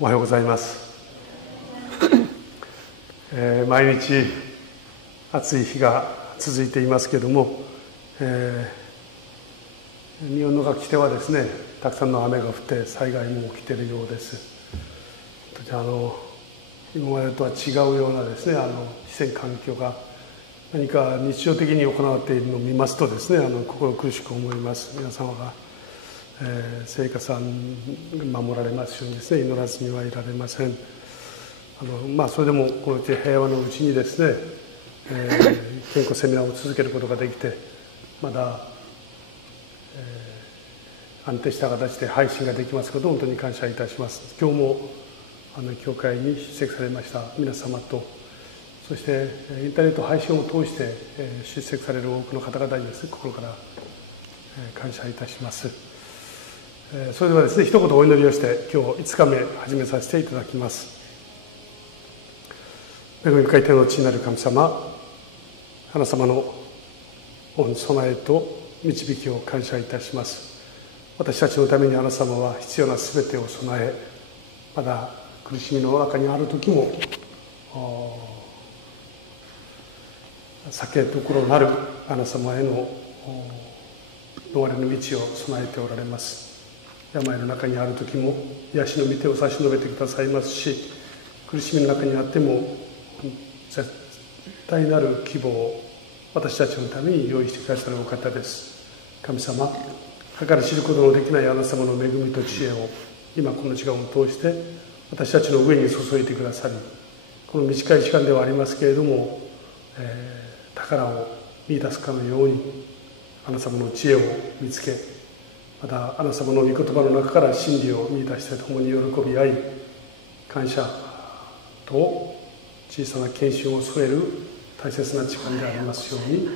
おはようございます。毎日暑い日が続いていますけれども、日本の各地ではですね、たくさんの雨が降って災害も起きているようです。今までとは違うようなですね、自然環境が何か日常的に行われているのを見ますとですね、心苦しく思います。皆様が聖火さん守られますようにですね、祈らずにはいられません。それでもこのうち平和のうちにですね、健康セミナーを続けることができて、まだ、安定した形で配信ができますことを本当に感謝いたします。今日も教会に出席されました皆様と、そしてインターネット配信を通して出席される多くの方々にですね、心から感謝いたします。それではですね、一言お祈りをして今日5日目始めさせていただきます。恵み深い天の父なる神様、あなた様の御備えと導きを感謝いたします。私たちのためにあなた様は必要なすべてを備え、まだ苦しみの中にある時も酒どころなるあなた様への逃れの道を備えておられます。病の中にある時も癒しの御手を差し伸べてくださいますし、苦しみの中にあっても絶対なる希望を私たちのために用意してくださるお方です。神様、計り知ることのできないあなた様の恵みと知恵を今この時間を通して私たちの上に注いでくださり、この短い時間ではありますけれども、宝を見出すかのようにあなた様の知恵を見つけ、またあなた様の御言葉の中から真理を見出して共に喜び合い、感謝と小さな献身を添える大切な時間でありますように、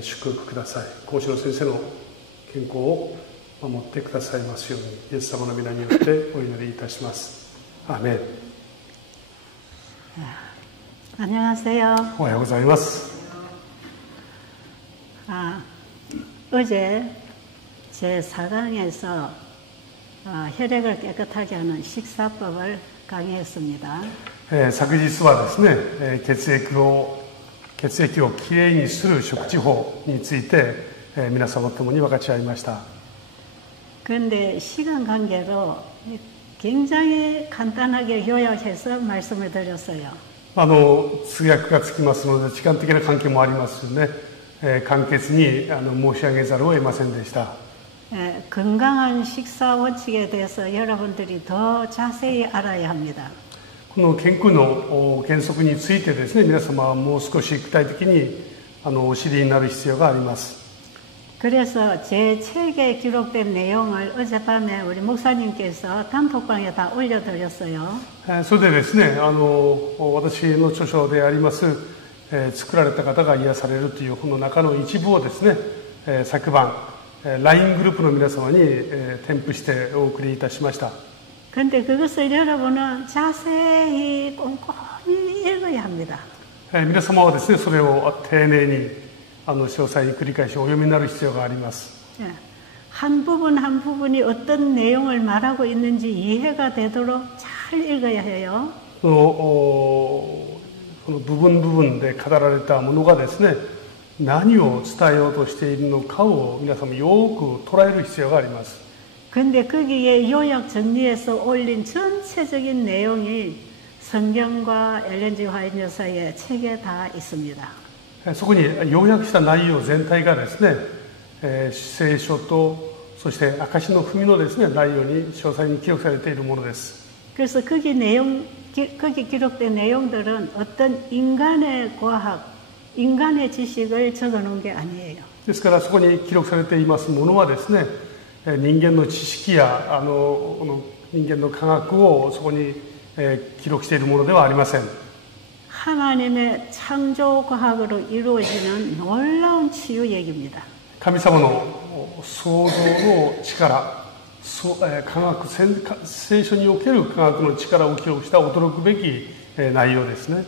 祝福ください。講師の先生の健康を守ってくださいますように、イエス様の皆によってお祈りいたします。アーメン。안녕하세요。おはようございます。어제 제 4강에서 혈액을 깨끗하게 하는 식사법을 강의했습니다. 昨日はですね、血液をきれいにする食事法について、皆様と共に分かち合いました。 그런데 시간 관계로 굉장히 간단하게 요약해서 말씀을 드렸어요. 通訳がつきますので時間的な関係もありますので、簡潔に申し上げざるを得ませんでした。 건강한 식사 원칙에 대해서 여러분들이 더 자세히 알아야 합니다. この健康の原則についてですね、皆様はもう少し具体的にお知りになる必要があります。 그래서 제 책에 기록된 내용을 어젯밤에 우리 목사님께서 단톡방에 다 올려드렸어요. それでですね、私の著書であります、作られた方が癒されるというこの中の一部をですね、昨晩 LINE グループの皆様に添付してお送りいたしました。 그런데 그것을 여러분은 자세히 꼼꼼히 읽어야 합니다. 皆様はですね、それを丁寧に詳細に繰り返しお読みになる必要があります。 한 부분 한 부분이 어떤 내용을 말하고 있는지 이해가 되도록 잘 읽어야 해요. この部分で語られたものがですね、何を伝えようとしているのかを皆様よく捉える必要があります。 근데 거기에 요약 정리해서 올린 전체적인 내용이 성경과 엘렌 G. 화이트 여사의 책에 다 있습니다. そこに要約した内容全体がですね、聖書とそして証の文のですね、内容に詳細に記録されているものです。 그래서 거기 기록된 내용들은 어떤 인간의 과학, 인간의 지식을 적어놓은 게 아니에요. ですからそこに記録されていますものはですね、人間の知識や人間の科学をそこに記録しているものではありません。 하나님의 창조 과학으로 이루어지는 놀라운 치유 얘기입니다. 神様の創造の力、科学、聖書における科学の力を記録した驚くべき内容ですね。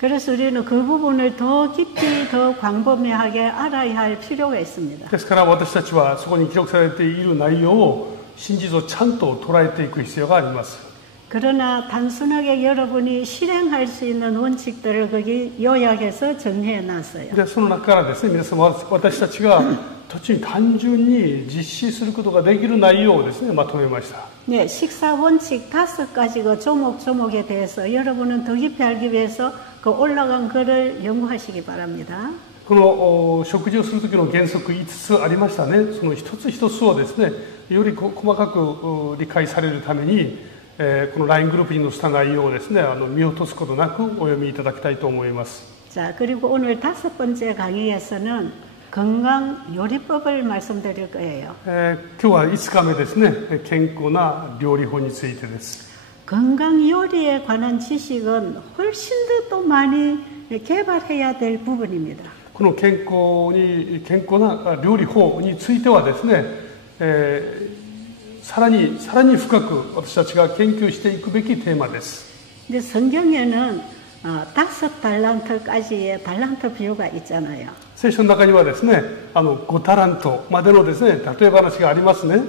그래서 우리는 그 부분을 더 깊이 더 광범위하게 알아야 할 필요가 있습니다. ですから私たちはそこに記録されている内容を真実をちゃんと捉えていく必要があります。 그러나 단순하게 여러분이 실행할 수 있는 원칙들을 거기 요약해서 정리해 놨어요. で、その中からですね、皆様、私たちが途中に単純に実施することができる内容をですね、まとめました。 네, 식사 원칙 5가지 그 조목조목에 대해서 여러분은 더 깊이 알기 위해서 그 올라간 글을 연구하시기 바랍니다. この食事をする時の原則5つありましたね。その一つ一つをですね、より細かく理解されるために、この LINE グループに載せた内容をですね、見落とすことなくお読みいただきたいと思います。 자, 그리고 오늘 5번째 강의에서는 건강 요리법을 말씀드릴 거예요. 今日は5日目ですね、健康な料理法についてです。 건강 요리에 관한 지식은 훨씬 더 또 많이 개발해야 될 부분입니다. この健康な料理法についてはですね、さらに深く私たちが研究していくべきテーマです。 근데 성경에는 5달란트까지의 달란트 비유가 있잖아요. 聖書の中にはですね、5タラントまでのですね、例え話がありますね。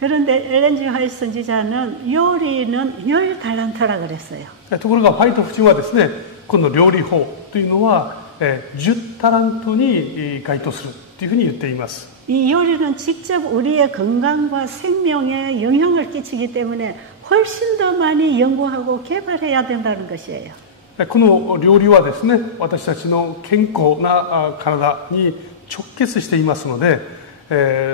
그런데 엘렌 G 화이트 선지자는 요리는 10달란트라 그랬어요. ところがファイト夫人はですね、この料理法というのは10タラントに該当するというふうに言っています。 이 요리는 직접 우리의 건강과 생명에 영향을 끼치기 때문에 훨씬 더 많이 연구하고 개발해야 된다는 것이에요. この料理はですね、私たちの健康な体に直結していますので、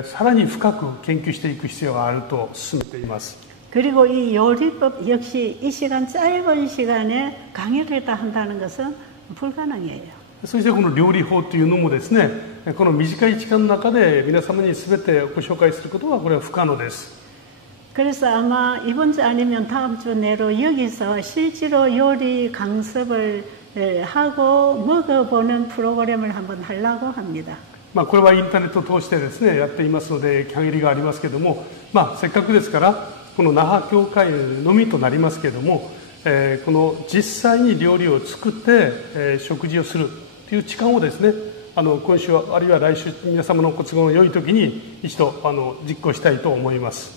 さらに深く研究していく必要があると進めています。 그리고 이 요리법 역시 이 시간 짧은 시간에 강의를 다 한다는 것은 불가능해요. そしてこの料理法というのもですね、この短い時間の中で皆様に全てご紹介することはこれは不可能です。 그래서 아마 이번 주 아니면 다음 주 내로 여기서 실제로 요리 강습을 하고 먹어보는 프로그램을 한번 하려고 합니다. これはインターネットを通してですね、やっていますので限りがありますけども、せっかくですからこの那覇教会のみとなりますけども、この実際に料理を作って、食事をするという時間をですね、今週あるいは来週皆様のご都合の良い時に一度実行したいと思います。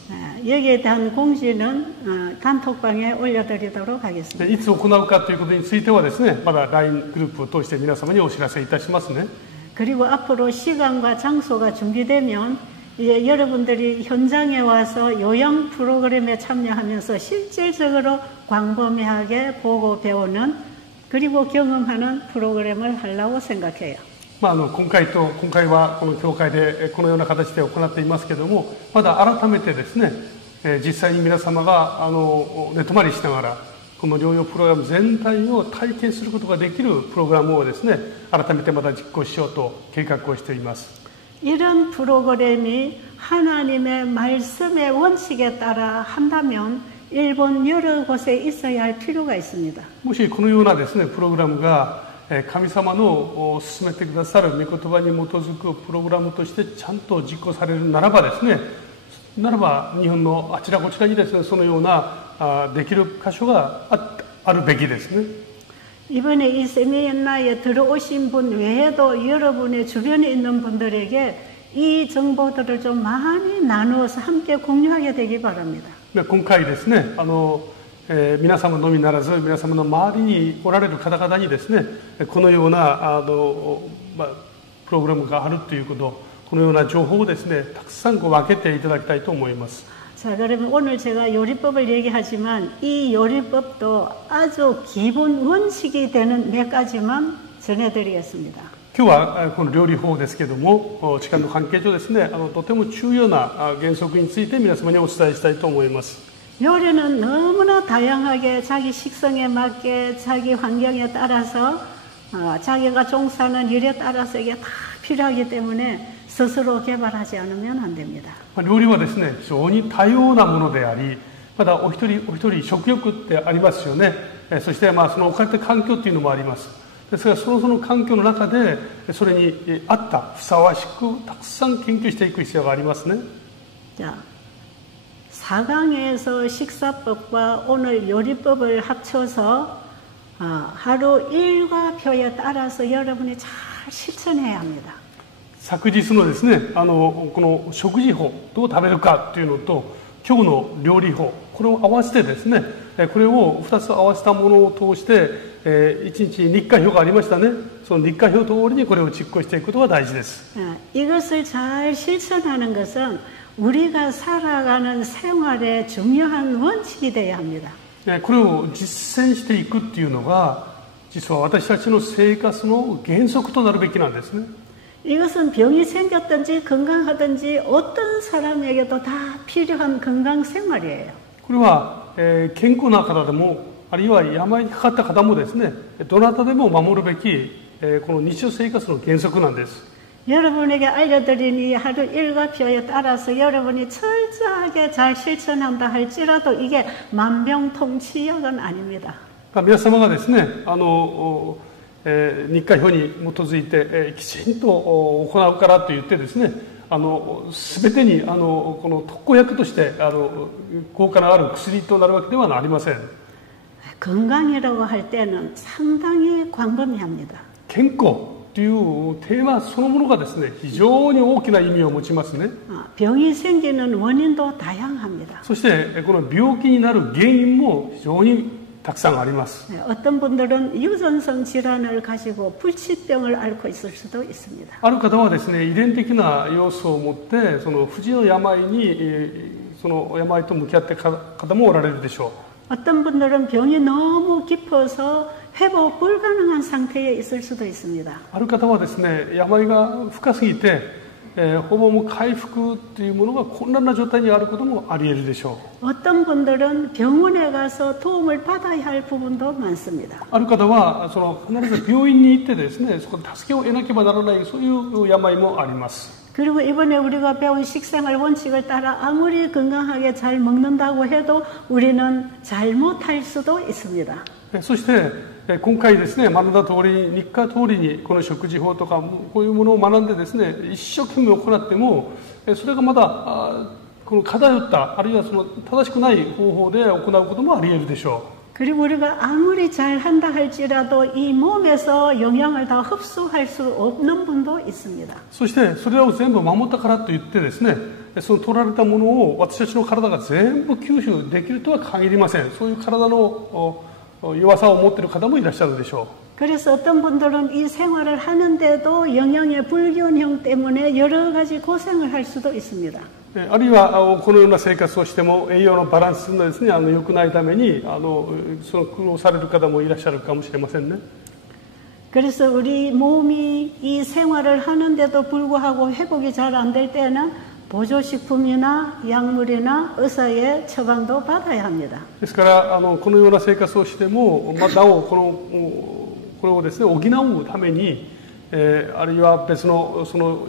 여기에 대한 공지는 단톡방에 올려드리도록 하겠습니다. いつ行うかということについてはですね、まだ LINE グループを通して皆様にお知らせいたしますね。 그리고 앞으로 시간과 장소가 준비되면 이제 여러분들이 현장에 와서 요양 프로그램에 참여하면서 실질적으로 광범위하게 보고 배우는 그리고 경험하는 프로그램을 하려고 생각해요. 今回はこの教会でこのような形で行っていますけれども、まだ改めてですね、実際に皆様が寝泊まりしながらこの療養プログラム全体を体験することができるプログラムをですね、改めてまた実行しようと計画をしています。 이런 프로그램이 하나님의 말씀의 원칙에 따라 한다면 일본 여러 곳에 있어야 할 필요가 있습니다. もしこのようなですね、プログラムが神様の進めてくださる御言葉に基づくプログラムとしてちゃんと実行されるならばですね、ならば日本のあちらこちらにですね、そのようなできる箇所があるべきですね。 이번에 이 세미나에 들어오신 분 외에도 여러분의 주변에 있는 분들에게 이 정보들을 좀 많이 나누어서 함께 공유하게 되기 바랍니다. 今回ですね、皆様のみならず皆様の周りにおられる方々にですね、このようなプログラムがあるということ、このような情報をですね、たくさん分けていただきたいと思います。 자, 그러면 오늘 제가 요리법을 얘기하지만 이 요리법도 아주 기본 원칙이 되는 몇 가지만 전해드리겠습니다. 今日はこの料理法ですけども、時間の関係上ですね、とても重要な原則について皆様にお伝えしたいと思います。 요리는 너무나 다양하게 자기 식성에 맞게 자기 환경에 따라서 자기가 종사하는 일에 따라서 이게 다 필요하기 때문에 스스로 개발하지 않으면 안 됩니다. 料理はですね、非常に多様なものであり、またお一人お一人食欲ってありますよね。そしてその置かれた環境っていうのもあります。ですからその環境の中でそれに合ったふさわしくたくさん研究していく必要がありますね。 자, 4강에서 식사법과 오늘 요리법을 합쳐서 하루 일과표에 따라서 여러분이 잘 실천해야 합니다. 昨日のですね、この食事法どう食べるかというのと今日の料理法、これを合わせてですね、これを2つ合わせたものを通して、1日日課表がありましたね。その日課表通りにこれを実行していくことが大事です。이것을 잘 실천하는 것은 우리가 살아가는 생활의 중요한 원칙이 되어야 합니다. これを実践していくっていうのが実は私たちの生活の原則となるべきなんですね。 이것은 병이 생겼든지 건강하든지 어떤 사람에게도 다 필요한 건강 생활이에요. これは、健康な方でもあるいは病にかかった方もですね、どなたでも守るべき、この日常生活の原則なんです。 여러분에게 알려드린 이 하루 일과표에 따라서 여러분이 철저하게 잘 실천한다 할지라도 이게 만병통치약은 아닙니다. 皆様がですね、日課表に基づいて、きちんと行うからと言ってですね、全てにこの特効薬として効果のある薬となるわけではありません。 건강이라고 할 때는 상당히 광범위합니다. 健康というテーマそのものがですね、非常に大きな意味を持ちますね。 병이 생기는 원인도 다양합니다. そしてこの病気になる原因も非常にたくさんあります。 어떤 분들은 유전성 질환을 가지고 불치병을 앓고 있을 수도 있습니다. ある方はですね、遺伝的な要素を持ってその不治の病にその病と向き合っている方もおられるでしょう。 어떤 분들은 병이 너무 깊어서 회복 불가능한 상태에 있을 수도 있습니다. ある方はですね、病が深すぎて、ほぼもう回復というものが困難な状態にあることもあり得るでしょう。 어떤 분들은 병원에 가서 도움을 받아야 할 부분도 많습니다. ある方はその必ず病院に行ってですね、そこで助けを得なければならないそういう病もあります。 그리고 이번에 우리가 배운 식생활 원칙을 따라 아무리 건강하게 잘 먹는다고 해도 우리는 잘못할 수도 있습니다. そして今回ですね、学んだ通り日課通りにこの食事法とかこういうものを学んでですね、一生懸命行ってもそれがまだこの偏ったあるいはその正しくない方法で行うこともあり得るでしょう。 그리고 우리가 아무리 잘한다 할지라도 이 몸에서 영양을 다 흡수할 수 없는 분도 있습니다. そしてそれらを全部守ったからといってですね、その取られたものを私たちの体が全部吸収できるとは限りません。そういう体の弱さを持っている方もいらっしゃるでしょう。 그래서 어떤 분들은 이 생활을 하는데도 영양의 불균형 때문에 여러 가지 고생을 할 수도 있습니다. あるいはこのような生活をしても栄養のバランスがですね、良くないためにその苦労される方もいらっしゃるかもしれませんね。 그래서 우리 몸이 이 생활을 하는데도 불구하고 회복이 잘 안 될 때는 보조식품이나 약물이나 의사의 처방도 받아야 합니다. ですからこのような生活をしてもなおこれをですね補うために、あるいは別のその、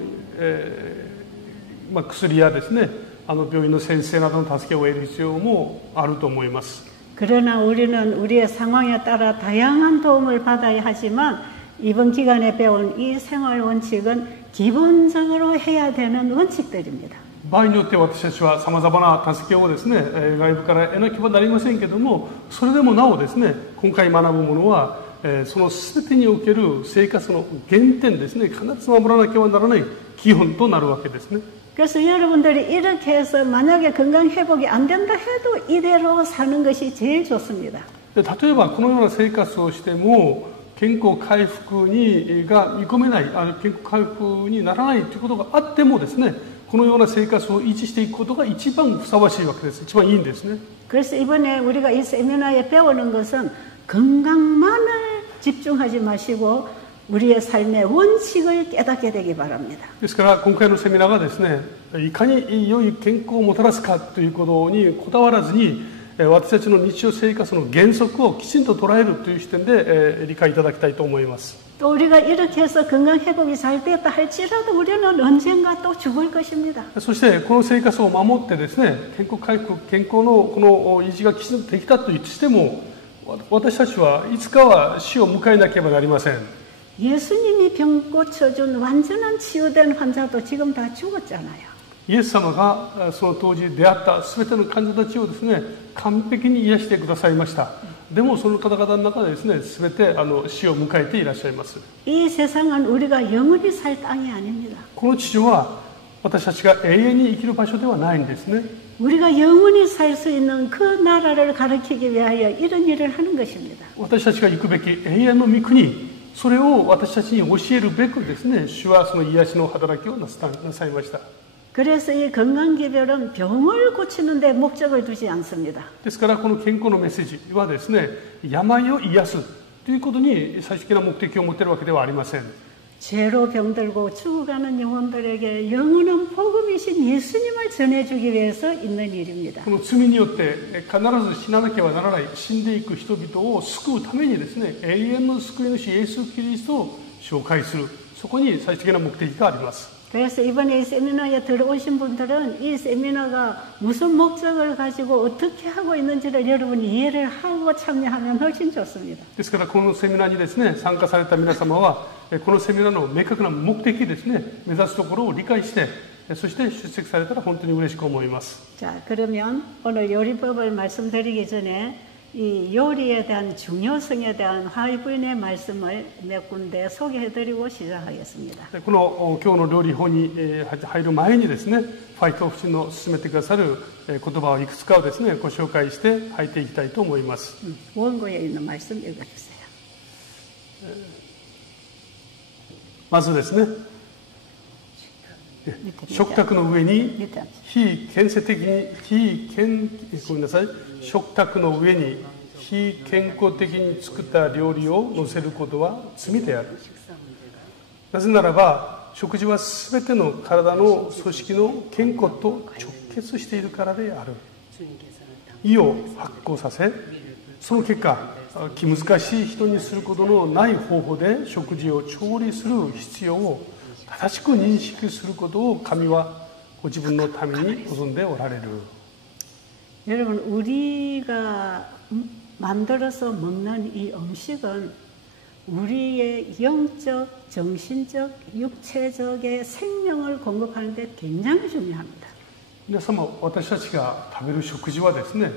薬やですね病院の先生などの助けを得る必要もあると思います。 그러나 우리는 우리의 상황에 따라 다양한 도움을 받아야 하지만 이번 기간에 배운 이 생활 원칙은 기본적으로 해야 되는 원칙들입니다. 場合によって私たちはさまざまな助けをですね外部から得なければなりませんけども、それでもなおですね今回学ぶものはその全てにおける生活の原点ですね、必ず守らなければならない基本となるわけですね。 그래서 여러분들이 이렇게 해서 만약에 건강 회복이 안 된다 해도 이대로 사는 것이 제일 좋습니다. 例えばこのような生活をしても健康回復が見込めない、健康回復にならないということがあってもですね、このような生活を維持していくことが一番ふさわしいわけです。一番いいんですね。 그래서 이번에 우리가 이 세미나에 배우는 것은 건강만을 집중하지 마시고 우리의 삶의 원칙을 깨닫게 되기 바랍니다. ですから今回のセミナーがですね、いかに良い健康をもたらすかということにこだわらずに、私たちの日常生活の原則をきちんと捉えるという視点で理解いただきたいと思います。 또 우리가 이렇게 해서 건강 회복이 잘 됐다 할지라도 우리는 언젠가 또 죽을 것입니다. そしてこの生活を守ってですね、健康回復、健康のこの維持がきちんとできたとしても、私たちはいつかは死を迎えなければなりません。 예수님이 병 고쳐준 완전한 치유된 환자도 지금 다 죽었잖아요. イエス様がその当時出会った全ての患者たちをですね、完璧に癒してくださいました。でもその方々の中でですね、全て死を迎えていらっしゃいます。 이 세상은 우리가 영원히 살 땅이 아닙니다. この地上は私たちが永遠に生きる場所ではないんですね。 우리가 영원히 살 수 있는 그 나라를 가리키기 위하여 이런 일을 하는 것입니다. 私たちが行くべき永遠の御国、それを私たちに教えるべくですね、主はその癒しの働きをなさいました。 그래서 이 건강기별은 병을 고치는 데 목적을 두지 않습니다. ですからこの健康のメッセージはですね、病を癒すということに最終的な目的を持っているわけではありません。 죄로 병들고 죽어가는 영혼들에게 영원한 복음이신 예수님을 전해주기 위해서 있는 일입니다. この罪によって必ず死ななければならない、死んでいく人々を救うためにですね、永遠の救い主イエス・キリストを紹介する、そこに最終的な目的があります。 그래서 이번에 이 세미나에 들어오신 분들은 이 세미나가 무슨 목적을 가지고 어떻게 하고 있는지를 여러분이 이해를 하고 참여하면 훨씬 좋습니다. ですからこのセミナーにですね、参加された皆様はこのセミナーの明確な目的ですね、目指すところを理解して、そして出席されたら本当に嬉しく思います。 자, 그러면 오늘 요리법을 말씀드리기 전에 이 요리에 대한 중요성에 대한 화이부인의 말씀을 몇 군데 소개해드리고 시작하겠습니다. この今日の料理法に入る前にですね、ファイト夫人の進めてくださる言葉をいくつかをですね、ご紹介して入っていきたいと思います。 원고에 있는 말씀 읽어주세요. まずですね、食卓の上に非建設的にごめんなさい、食卓の上に非健康的に作った料理を乗せることは罪である。なぜならば食事はすべての体の組織の健康と直結しているからである。胃を発酵させ、その結果気難しい人にすることのない方法で食事を調理する必要を正しく認識することを神はご自分のために望んでおられる。 여러분, 우리가 만들어서 먹는 이 음식은 우리의 영적, 정신적, 육체적의 생명을 공급하는 데 굉장히 중요합니다. 皆様、私たちが食べる食事はですね、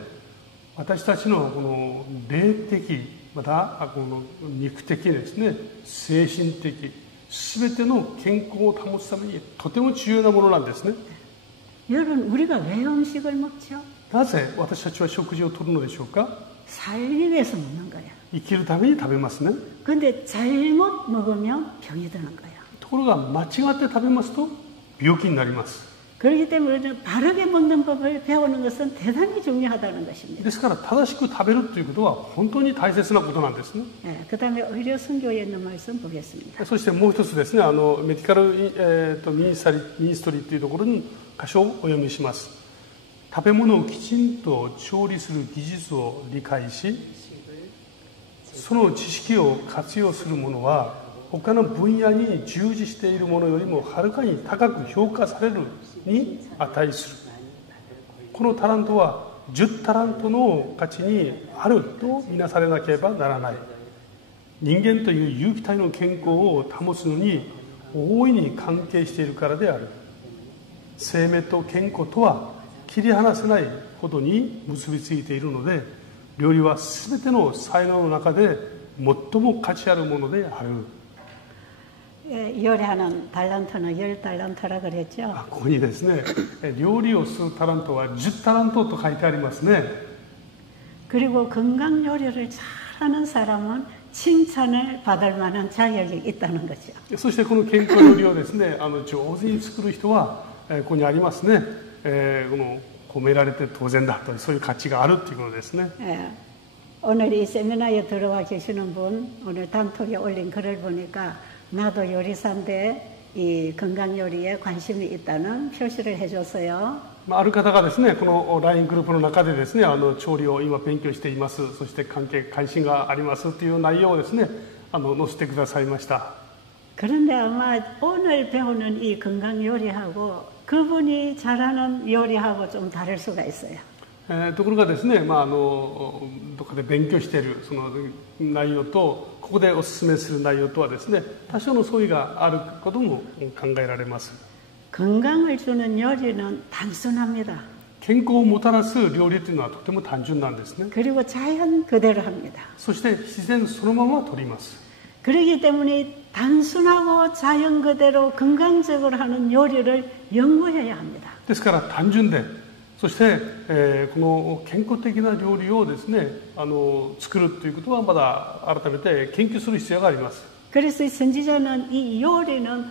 私たちのこの霊的、またこの肉的ですね、精神的、すべての健康を保つためにとても重要なものなんですね。 여러분, 우리가 왜 음식을 먹죠? なぜ私たちは食事をとるのでしょうか。 살기 위해서 먹는 거야. 生きるために食べますね。 근데 잘못 먹으면 병이 드는 거야. ところが間違って食べますと病気になります。 그렇기 때문에 우리는 바르게 먹는 법을 배우는 것은 대단히 중요하다는 것입니다. ですから正しく食べるということは本当に大切なことなんですね。 네, 그 다음에 의료 선교에 있는 말씀 보겠습니다. そしてもう一つですね、メディカル、ミニストリーというところに箇所をお読みします。食べ物をきちんと調理する技術を理解し、その知識を活用する者は他の分野に従事している者よりもはるかに高く評価されるに値する。このタラントは10タラントの価値にあるとみなされなければならない。人間という有機体の健康を保つのに大いに関係しているからである。生命と健康とは切り離せないほどに結びついているので、料理は全ての才能の中で最も価値あるものである。 요리하는 달란트는 10달란트라 그랬죠. ここにですね、料理をするタラントは10タラントと書いてありますね。 그리고 건강 요리를 잘하는 사람은 칭찬을 받을 만한 자격이 있다는 거죠. そしてこの健康料理をですね、上手に作る人はここにありますね。この褒められて当然だと、そういう価値があるということですね。 오늘 이 세미나에 들어와 계시는 분, 오늘 단톡에 올린 글을 보니까 나도 요리사인데 이 건강 요리에 관심이 있다는 표시를 해줬어요. ある方がですね、この LINE グループの中でですね、調理を今勉強しています、そして関心がありますという内容をですね、載せてくださいました。 그런데 아마 오늘 배우는 이 건강 요리하고 그분이 잘하는 요리하고 좀 다를 수가 있어요. ところがですね、どこで勉強しているその内容とここでお勧めする内容とはですね、多少の相違があることも考えられます。 건강을 주는 요리는 단순합니다. 健康をもたらす料理というのはとても単純なんですね。 그리고 자연 그대로 합니다. そして自然そのまま取ります。 그렇기 때문에 단순하고 자연 그대로 건강적으로 하는 요리를 연구해야 합니다. ですから単純で、そして、この健康的な料理をですね、作るということはまだ改めて研究する必要があります。 그래서 선지자는 이 요리는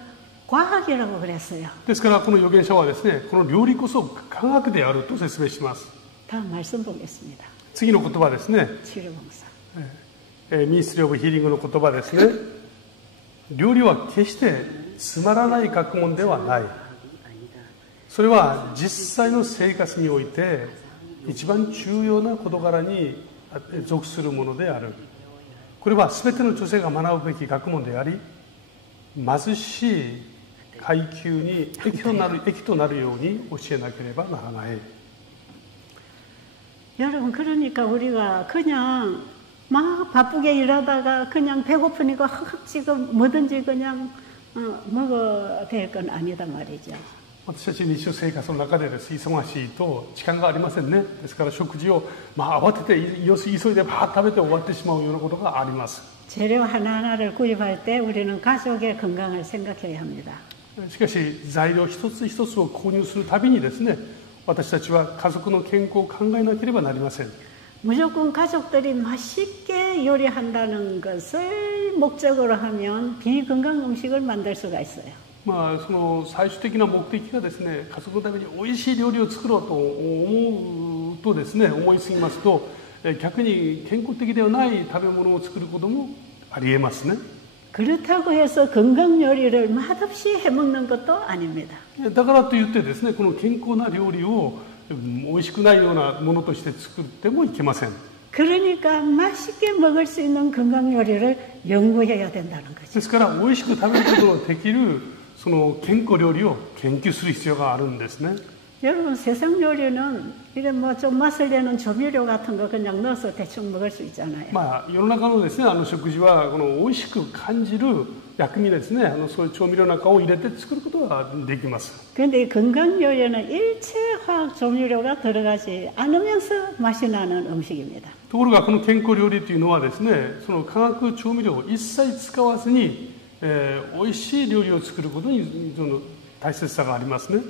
과학이라고 그랬어요. ですからこの預言者はですね、この料理こそ科学であると説明します。 다음 말씀 보겠습니다. 次の言葉ですね、 치료봉사. ミニストリー・オブ・ヒーリングの言葉ですね。料理は決してつまらない学問ではない。それは実際の生活において一番重要な事柄に属するものである。これは全ての女性が学ぶべき学問であり、貧しい階級に益となるように教えなければならない。 여러분, 그러니까 우리가 그냥 막 바쁘게 일하다가 그냥 배고프니까 흑흑지금 뭐든지 그냥 먹어야 될 건 아니다 말이죠. 私たち日常生活の中でです、忙しいと時間がありませんね。ですから食事を慌てて急いでバーッと食べて終わってしまうようなことがあります。 재료 하나하나를 구입할 때 우리는 가족의 건강을 생각해야 합니다. しかし材料一つ一つを購入するたびにですね、私たちは家族の健康を考えなければなりません。 무조건 가족들이 맛있게 요리한다는 것을 목적으로 하면 비건강 음식을 만들 수가 있어요. その最終的な目的がですね、家族のために美味しい料理を作ろうと思うとですね、思いすぎますと、逆に健康的ではない食べ物を作ることもありえますね。 그렇다고 해서 건강 요리를 맛없이 해먹는 것도 아닙니다. だからといってですね、この健康な料理を美味しくないようなものとして作ってもいけません。 그러니까 맛있게 먹을 수 있는 건강 요리를 연구해야 된다는 거죠. ですから美味しく食べることができるその健康料理を研究する必要があるんですね。 여러분, 세상 요리는 이게 뭐 좀 맛을 내는 조미료 같은 거 그냥 넣어서 대충 먹을 수 있잖아요. 世の中のですね、食事はこの美味しく感じる薬味ですね、そういう調味料なんかを入れて作ることができます。 그런데 건강 요리는 일체 화학 조미료가 들어가지 않으면서 맛이 나는 음식입니다. ところがこの健康料理というのはですね、その化学調味料を一切使わずに、美味しい料理を作ることにその大切さがありますね。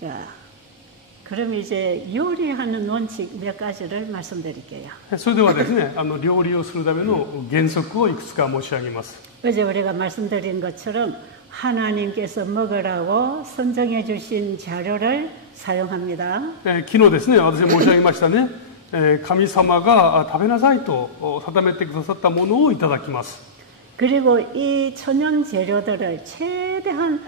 자, 그럼 이제 요리하는 원칙 몇 가지를 말씀드릴게요. それではですね、料理をするための原則をいくつか申し上げます。 어제 우리가 말씀드린 것처럼 하나님께서 먹으라고 선정해 주신 자료를 사용합니다. 昨日ですね、私申し上げましたね、神様が食べなさいと定めてくださったものをいただきます。 그리고 이 천연 재료들을 최대한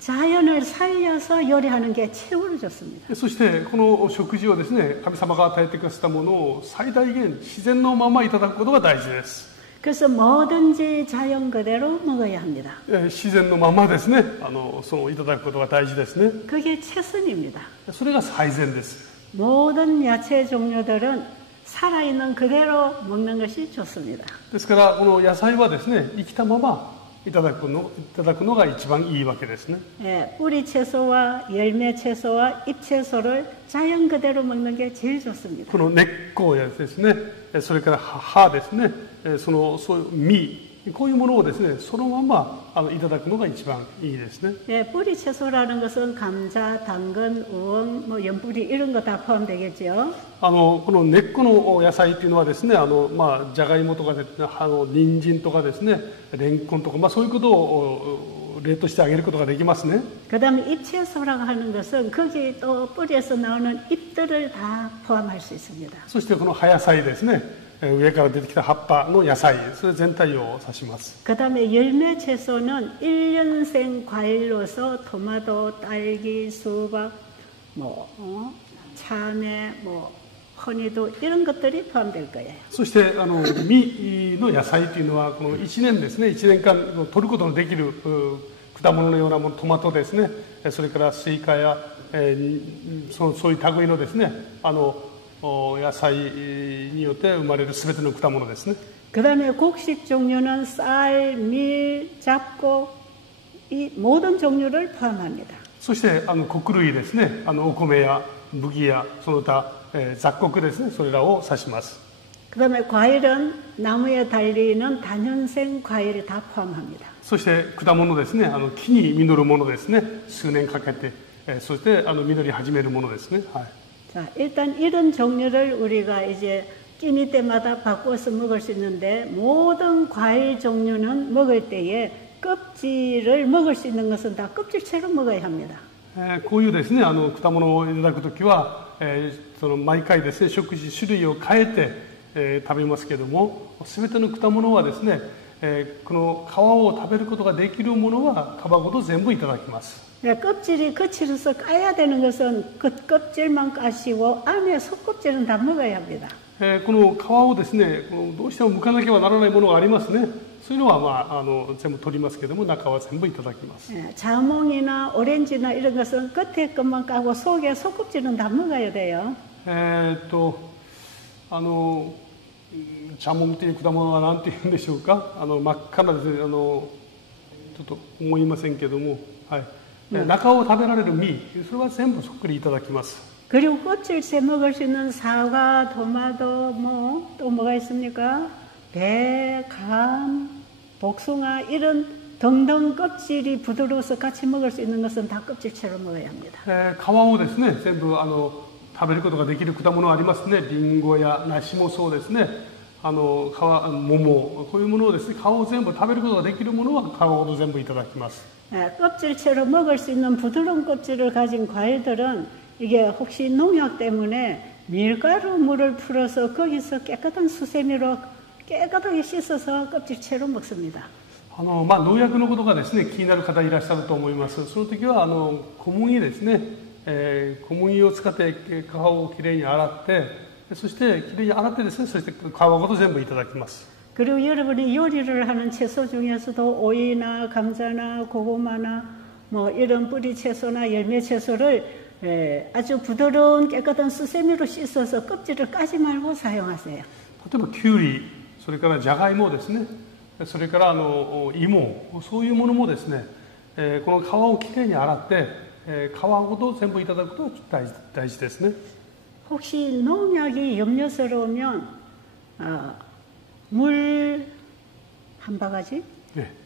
자연을 살려서 요리하는 게 최고로 좋습니다. そしてこの食事をですね、神様が与えてくださったものを最大限自然のままいただくことが大事です。 그래서 뭐든지 자연 그대로 먹어야 합니다. 自然のままですね、そのいただくことが大事ですね。 그게 최선입니다. それが最善です。 모든 야채 종류들은 살아있는 그대로 먹는 것이 좋습니다. ですからこの野菜はですね、生きたままいただくのが一番いいわけですね。 예, 뿌리 채소와 열매 채소와 잎 채소를 자연 그대로 먹는 게 제일 좋습니다. この根っこやですね、それから葉ですね、そういう実、こういうものをですね、そのままいただくのが一番いいですね。 예, 뿌리 채소라는 것은 감자, 당근, 우엉, 뭐 연뿌리 이런 거 다 포함되겠죠. この根っこの野菜っていうのはですね、じゃがいもとかですね、人参とかですね、レンコンとか、そういうことを例として挙げることができますね。 그다음에 잎 채소라고 하는 것은 거기 또 뿌리에서 나오는 잎들을 다 포함할 수 있습니다. そしてこの葉野菜ですね、上から出てきた葉っぱの野菜、それ全体を指します。 그다음에 열매 채소는 1년생 과일로서 토마토, 딸기, 수박, 참외, 허니도 이런 것들이 포함될 거예요. そして実の野菜というのはこの1年ですね、1年間取ることのできる果物のようなもの、トマトですね、それからスイカや、そういう類のですね、野菜によって生まれるすべての果物ですね。 그다음에 곡식 종류는 쌀, 밀, 잡곡 이 모든 종류를 포함합니다. そして穀類ですね、お米や麦やその他、雑穀ですね、それらを指します。 그다음에 과일은 나무에 달리는 다년생 과일이 다 포함합니다. そして果物ですね、木に実るものですね、数年かけて、そして実り始めるものですね。はい。 자, 일단 이런 종류를 우리가 이제 끼니 때마다 바꿔서 먹을 수 있는데 모든 과일 종류는 먹을 때에 껍질을 먹을 수 있는 것은 다 껍질채로 먹어야 합니다. こういうですね、果物をいただくときは、その毎回ですね、食事種類を変えて、食べますけれども、すべての果物はですね、この皮を食べることができるものは皮ごと全部いただきます。 껍질이 거칠어서 까야 되는 것은 그 껍질만 까시고 안에 속껍질은 다 먹어야 합니다. この皮をですね、どうしても剥かなければならないものがありますね。そういうのは、全部取りますけれども、中は全部いただきます。 자몽이나 오렌지나 이런 것은 겉에 것만 까고 속에 속껍질은 다 먹어야 돼요. 茶門という果物は何て言うんでしょうか。真っ赤なですね、ちょっと思いませんけども、はい。中を食べられる実、それは全部そっくりいただきます。 그리고 껍질째 먹을 수 있는 사과, 토마토, 또 뭐가 있습니까? 배, 감, 복숭아 이런 등등 껍질이 부드러워서 같이 먹을 수 있는 것은 다 껍질채로 먹어야 합니다. 皮をですね、全部食べることができる果物ありますね。リンゴや梨もそうですね。桃、こういうものをですね、皮を全部食べることができるものは皮ごと全部いただきます。 껍질채로 먹을 수 있는 부드러운 껍질을 가진 과일들은 이게 혹시 농약 때문에 밀가루 물을 풀어서 거기서 깨끗한 수세미로 깨끗하게 씻어서 껍질채로 먹습니다. 農薬のことがですね、気になる方いらっしゃると思います。その時は小麦ですね、小麦を使って皮をきれいに洗って、そしてきれいに洗ってですね、そして皮ごと全部いただきます。 그리고 여러분이 요리를 하는 채소 중에서도 오이나 감자나 고구마나 뭐 이런 뿌리 채소나 열매 채소를 아주 부드러운 깨끗한 수세미로 씻어서 껍질을 까지 말고 사용하세요. 例えばきゅうり、それからじゃがいもですね、それから芋、そういうものもですね、この皮をきれいに洗って、皮ごと全部いただくことが大事ですね。 혹시 농약이 염려스러우면 물 한 바가지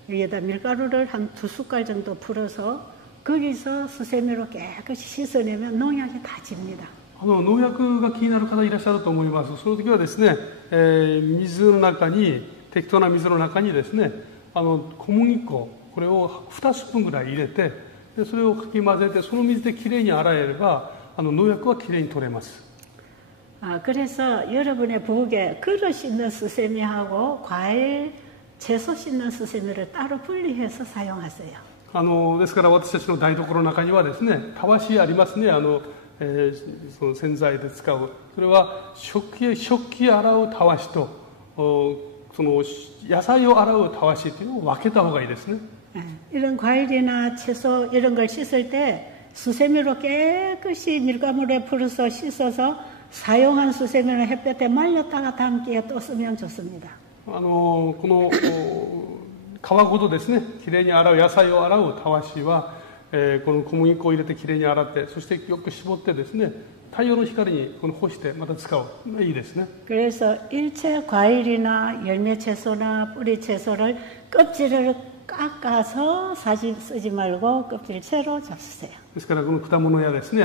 여기에다 밀가루를 한 2숟갈 정도 풀어서 거기서 수세미로 깨끗이 씻어내면 농약이 다 집니다. 農薬が気になる方いらっしゃると思います。その時はですね、水の中に適当な水の中にですね、小麦粉これを2スプーンぐらい入れて、でそれをかき混ぜてその水できれいに洗えれば農薬はきれいに取れます。 그래서 여러분의 부엌에 그릇 씻는 수세미하고 과일, 채소 씻는 수세미를 따로 분리해서 사용하세요. ですから私たちの台所の中にはですね、たわしありますね。その洗剤で使う。それは食器洗うたわしとその野菜を洗うたわしというのを分けた方がいいですね。 이런 과일이나 채소 이런 걸 씻을 때 수세미로 깨끗이 밀가루에 풀어서 씻어서 사용한 수세미는 햇볕에 말렸다가 담기에 또 쓰면 좋습니다. この皮ごとですね、きれいに洗う野菜を洗うたわしは、この小麦粉を入れてきれいに洗って、そしてよく絞ってですね、太陽の光に干してまた使う。いいですね。 그래서 일체 과일이나 열매 채소나 뿌리 채소를 껍질을 깎아서 쓰지 말고 껍질채로 잡수세요. ですからこの果物やですね、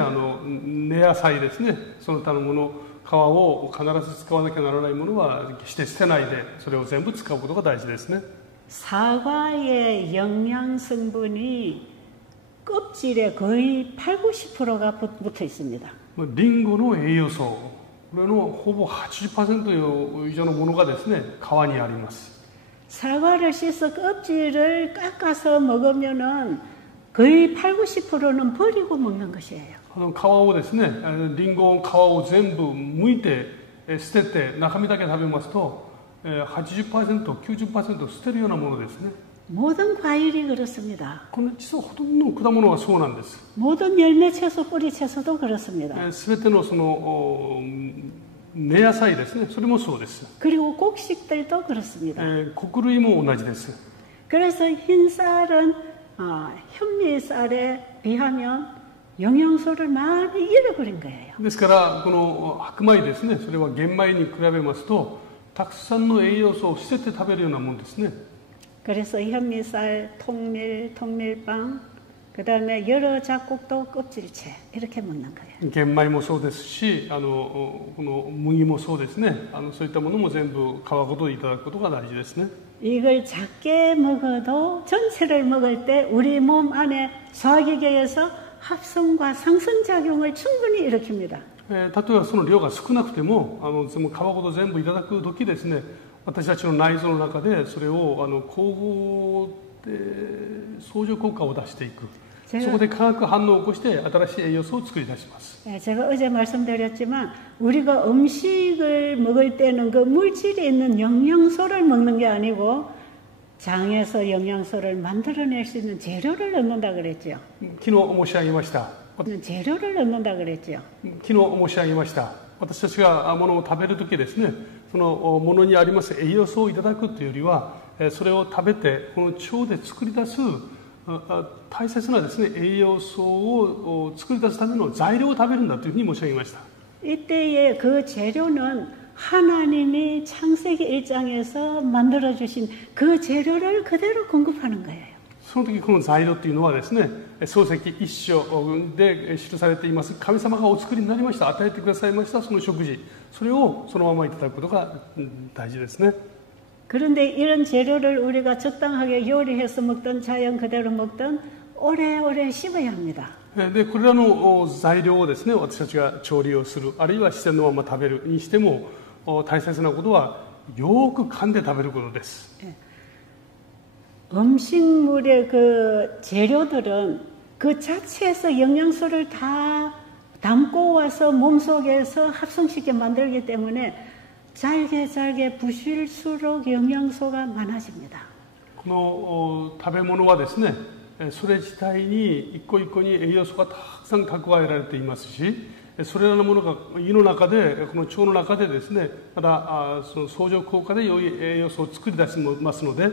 根野菜ですね、その他のもの、皮を必ず使わなきゃならないものは決して捨てないで、それを全部使うことが大事ですね。 사과의 영양 성분이 껍질에 거의 80~90%가 붙어 있습니다. リンゴの栄養素、これのほぼ 80% 以上のものがですね、皮にあります。 사과를 씻어 껍질을 깎아서 먹으면은 거의 80~90%는 버리고 먹는 것이에요. 皮をですね、リンゴの皮を全部剥いて捨てて中身だけ食べますと 80%、90% 捨てるようなものですね。 모든 과일이 그렇습니다. この実はほとんどの果物はそうなんです。 모든 열매 채소, 뿌리 채소도 그렇습니다. すべてのその根野菜ですね、それもそうです。 그리고 곡식들도 그렇습니다. 穀類も同じです。 그래서 흰쌀은 현미쌀에 비하면 영양소를 많이 잃어버린 거예요. ですからこの白米ですね、それは玄米に比べますとたくさんの栄養素を捨てて食べるようなもんですね。 그래서 현미쌀, 통밀, 통밀빵, 그 다음에 여러 잡곡도 껍질채 이렇게 먹는 거예요. 玄米もそうですし、この麦もそうですね。そういったものも全部皮ごといただくことが大事ですね。 이걸 작게 먹어도 전체를 먹을 때 우리 몸 안에 소화기계에서 합성과 상승작용을 충분히 일으킵니다. 例えばその量が少なくても、その皮ごと全部いただく時ですね、私たちの内臓の中でそれを光合で相乗効果を出していく。そこで化学反応を起こして新しい栄養素を作り出します。 제가 어제 말씀드렸지만 우리가 음식을 먹을 때는 그 물질이 있는 영양소를 먹는 게 아니고 장에서 영양소를 만들어낼 수 있는 재료를 넣는다 그랬죠. 昨日申し上げました。 재료를 넣는다 그랬죠. 昨日申し上げました。私たちが物を食べるときですね、その物にあります栄養素をいただくというよりは、それを食べてこの腸で作り出す大切なですね、栄養素を作り出すための材料を食べるんだというふうに申し上げました。 이때의 그 재료는 하나님이 창세기 1장에서 만들어주신 그 재료를 그대로 공급하는 거예요. その時この材料というのはですね、創世記一章で記されています神様がお作りになりました、与えてくださいましたその食事、それをそのままいただくことが大事ですね。 그런데 이런 재료를 우리가 적당하게 요리해서 먹든 자연 그대로 먹든 오래오래 씹어야 합니다. でこれらの材料をですね、私たちが調理をする、あるいは自然のまま食べるにしても大切なことはよく噛んで食べることです。 음식물의 그 재료들은 그 자체에서 영양소를 다 담고 와서 몸속에서 합성시켜 만들기 때문에 잘게 잘게 부실수록 영양소가 많아집니다. この食べ物はですね、それ自体に一個一個に栄養素がたくさん蓄えられていますし、それらのものが胃の中で、この腸の中でですね、またその相乗効果で良い栄養素を作り出しますので、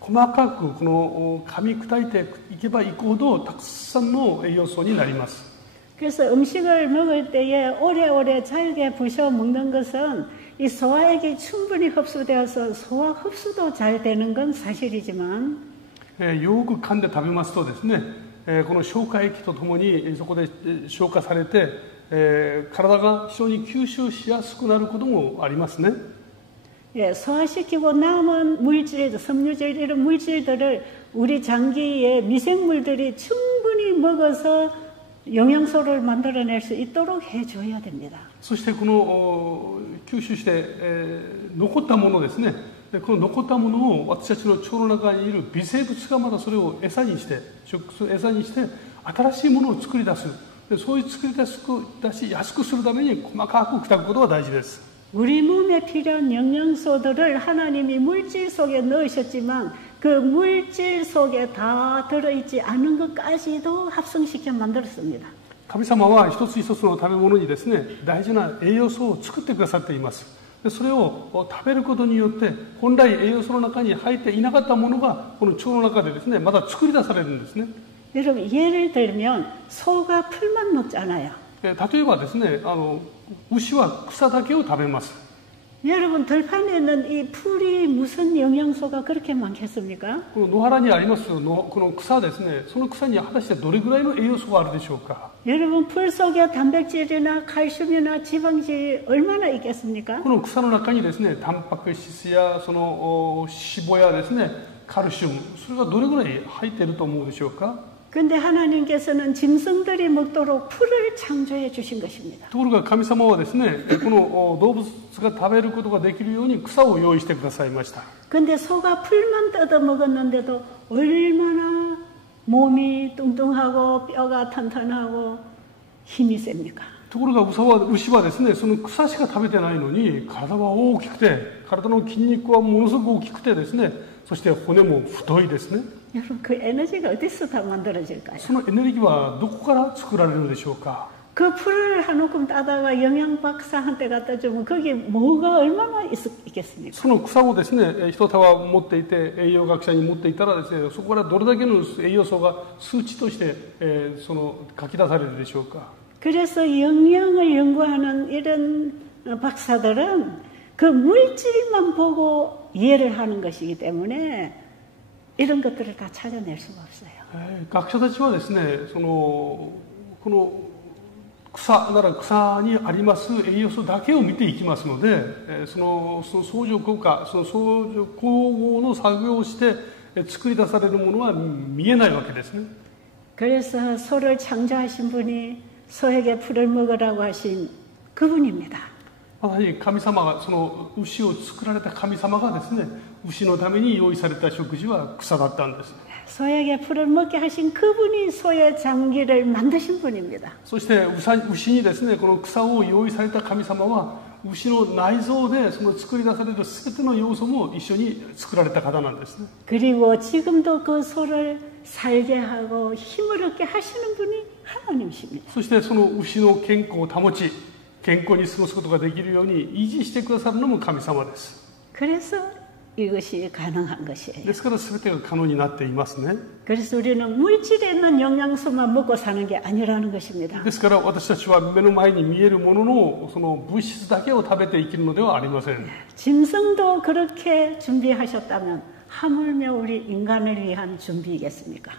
細かくこの噛み砕いていけばいくほどたくさんの栄養素になります。 그래서 음식을 먹을 때에 오래오래 잘게 부셔 먹는 것은 이 소화액이 충분히 흡수되어서 소화 흡수도 잘 되는 건 사실이지만 よく噛んで食べますとですね、この消化液とともにそこで消化されて、体が非常に吸収しやすくなることもありますね。 예, 소화시키고 남은 물질, 섬유질 이런 물질들을 우리 장기에 미생물들이 충분히 먹어서 영양소를 만들어낼 수 있도록 해줘야 됩니다. そしてこの吸収して、残ったものですね、この残ったものを私たちの腸の中にいる微生物がまたそれを餌にして新しいものを作り出す、そういう作り出しやすくするために細かく砕くことが大事です。 우리 몸에 필요한 영양소들을 하나님이 물질 속에 넣으셨지만 그 물질 속에 다 들어있지 않은 것까지도 합성시켜 만들었습니다. 神様は一つ一つの食べ物にですね、大事な栄養素を作ってくださっています。でそれを食べることによって本来栄養素の中に入っていなかったものがこの腸の中でですね、また作り出されるんですね。 여러분 예를 들면 소가 풀만 먹잖아요. 例えばですね、牛は草だけを食べます。 여러분 들판에 있는 이 풀이 무슨 영양소가 그렇게 많겠습니까? この野原にありますこの草ですね、その草に果たしてどれぐらいの栄養素があるでしょうか。 여러분 풀 속에 단백질이나 칼슘이나 지방질이 얼마나 있겠습니까? この草の中にですね、タンパク質やその脂肪やですね、カルシウム、それがどれぐらい入っていると思うでしょうか。 근데 하나님께서는 짐승들이 먹도록 풀을 창조해 주신 것입니다. ところが神様はですね、この動物が食べることができるように草を用意してくださいました。 근데 소가 풀만 뜯어 먹었는데도 얼마나 몸이 뚱뚱하고 뼈가 탄탄하고 힘이 셉니까? ところが牛はですね、その草しか食べてないのに体は大きくて、体の筋肉はものすごく大きくてですね、そして骨も太いですね。 여러분 그 에너지가 어디서 다 만들어질까요? そのエネルギーはどこから作られるのでしょうか。 그 풀을 한 움큼 따다가 영양 박사한테 갖다 주면 거기에 뭐가 얼마나 있겠습니까? その草をですね、一束持っていて栄養学者に持っていたらですね、そこからどれだけの栄養素が数値として、その書き出されるでしょうか。 그래서 영양을 연구하는 이런 박사들은 그 물질만 보고 이해를 하는 것이기 때문에 이런 것들을 다 찾아낼 수가 없어요. 学者たちはですね、この草なら草にあります栄養素だけを見ていきますので、その相乗効果、その相乗光合の作業をして作り出されるものは見えないわけですね。 그래서 소를 창조하신 분이 소에게 풀을 먹으라고 하신 그분입니다. まさに神様が、その牛を作られた神様がですね、牛のために用意された食事は草だったんです。 소에게 풀을 먹게 하신 그분이 소의 장기를 만드신 분입니다. そして牛にですね、この草を用意された神様は牛の内臓でその作り出されるすべての要素も一緒に作られた方なんですね。 그리고 지금도 그 소를 살게 하고 힘을 얻게 하시는 분이 하나님이십니다. そしてその牛の健康を保ち、健康に過ごすことができるように維持してくださるのも神様です。 그래서 이것이 가능한 것이에요. ですから全てが可能になっていますね。 그래서 우리는 물질에 있는 영양소만 먹고 사는 게 아니라는 것입니다. ですから私たちは目の前に見えるもののその物質だけを食べて生きるのではありません。 짐승도 그렇게 준비하셨다면 하물며 우리 인간을 위한 준비이겠습니까?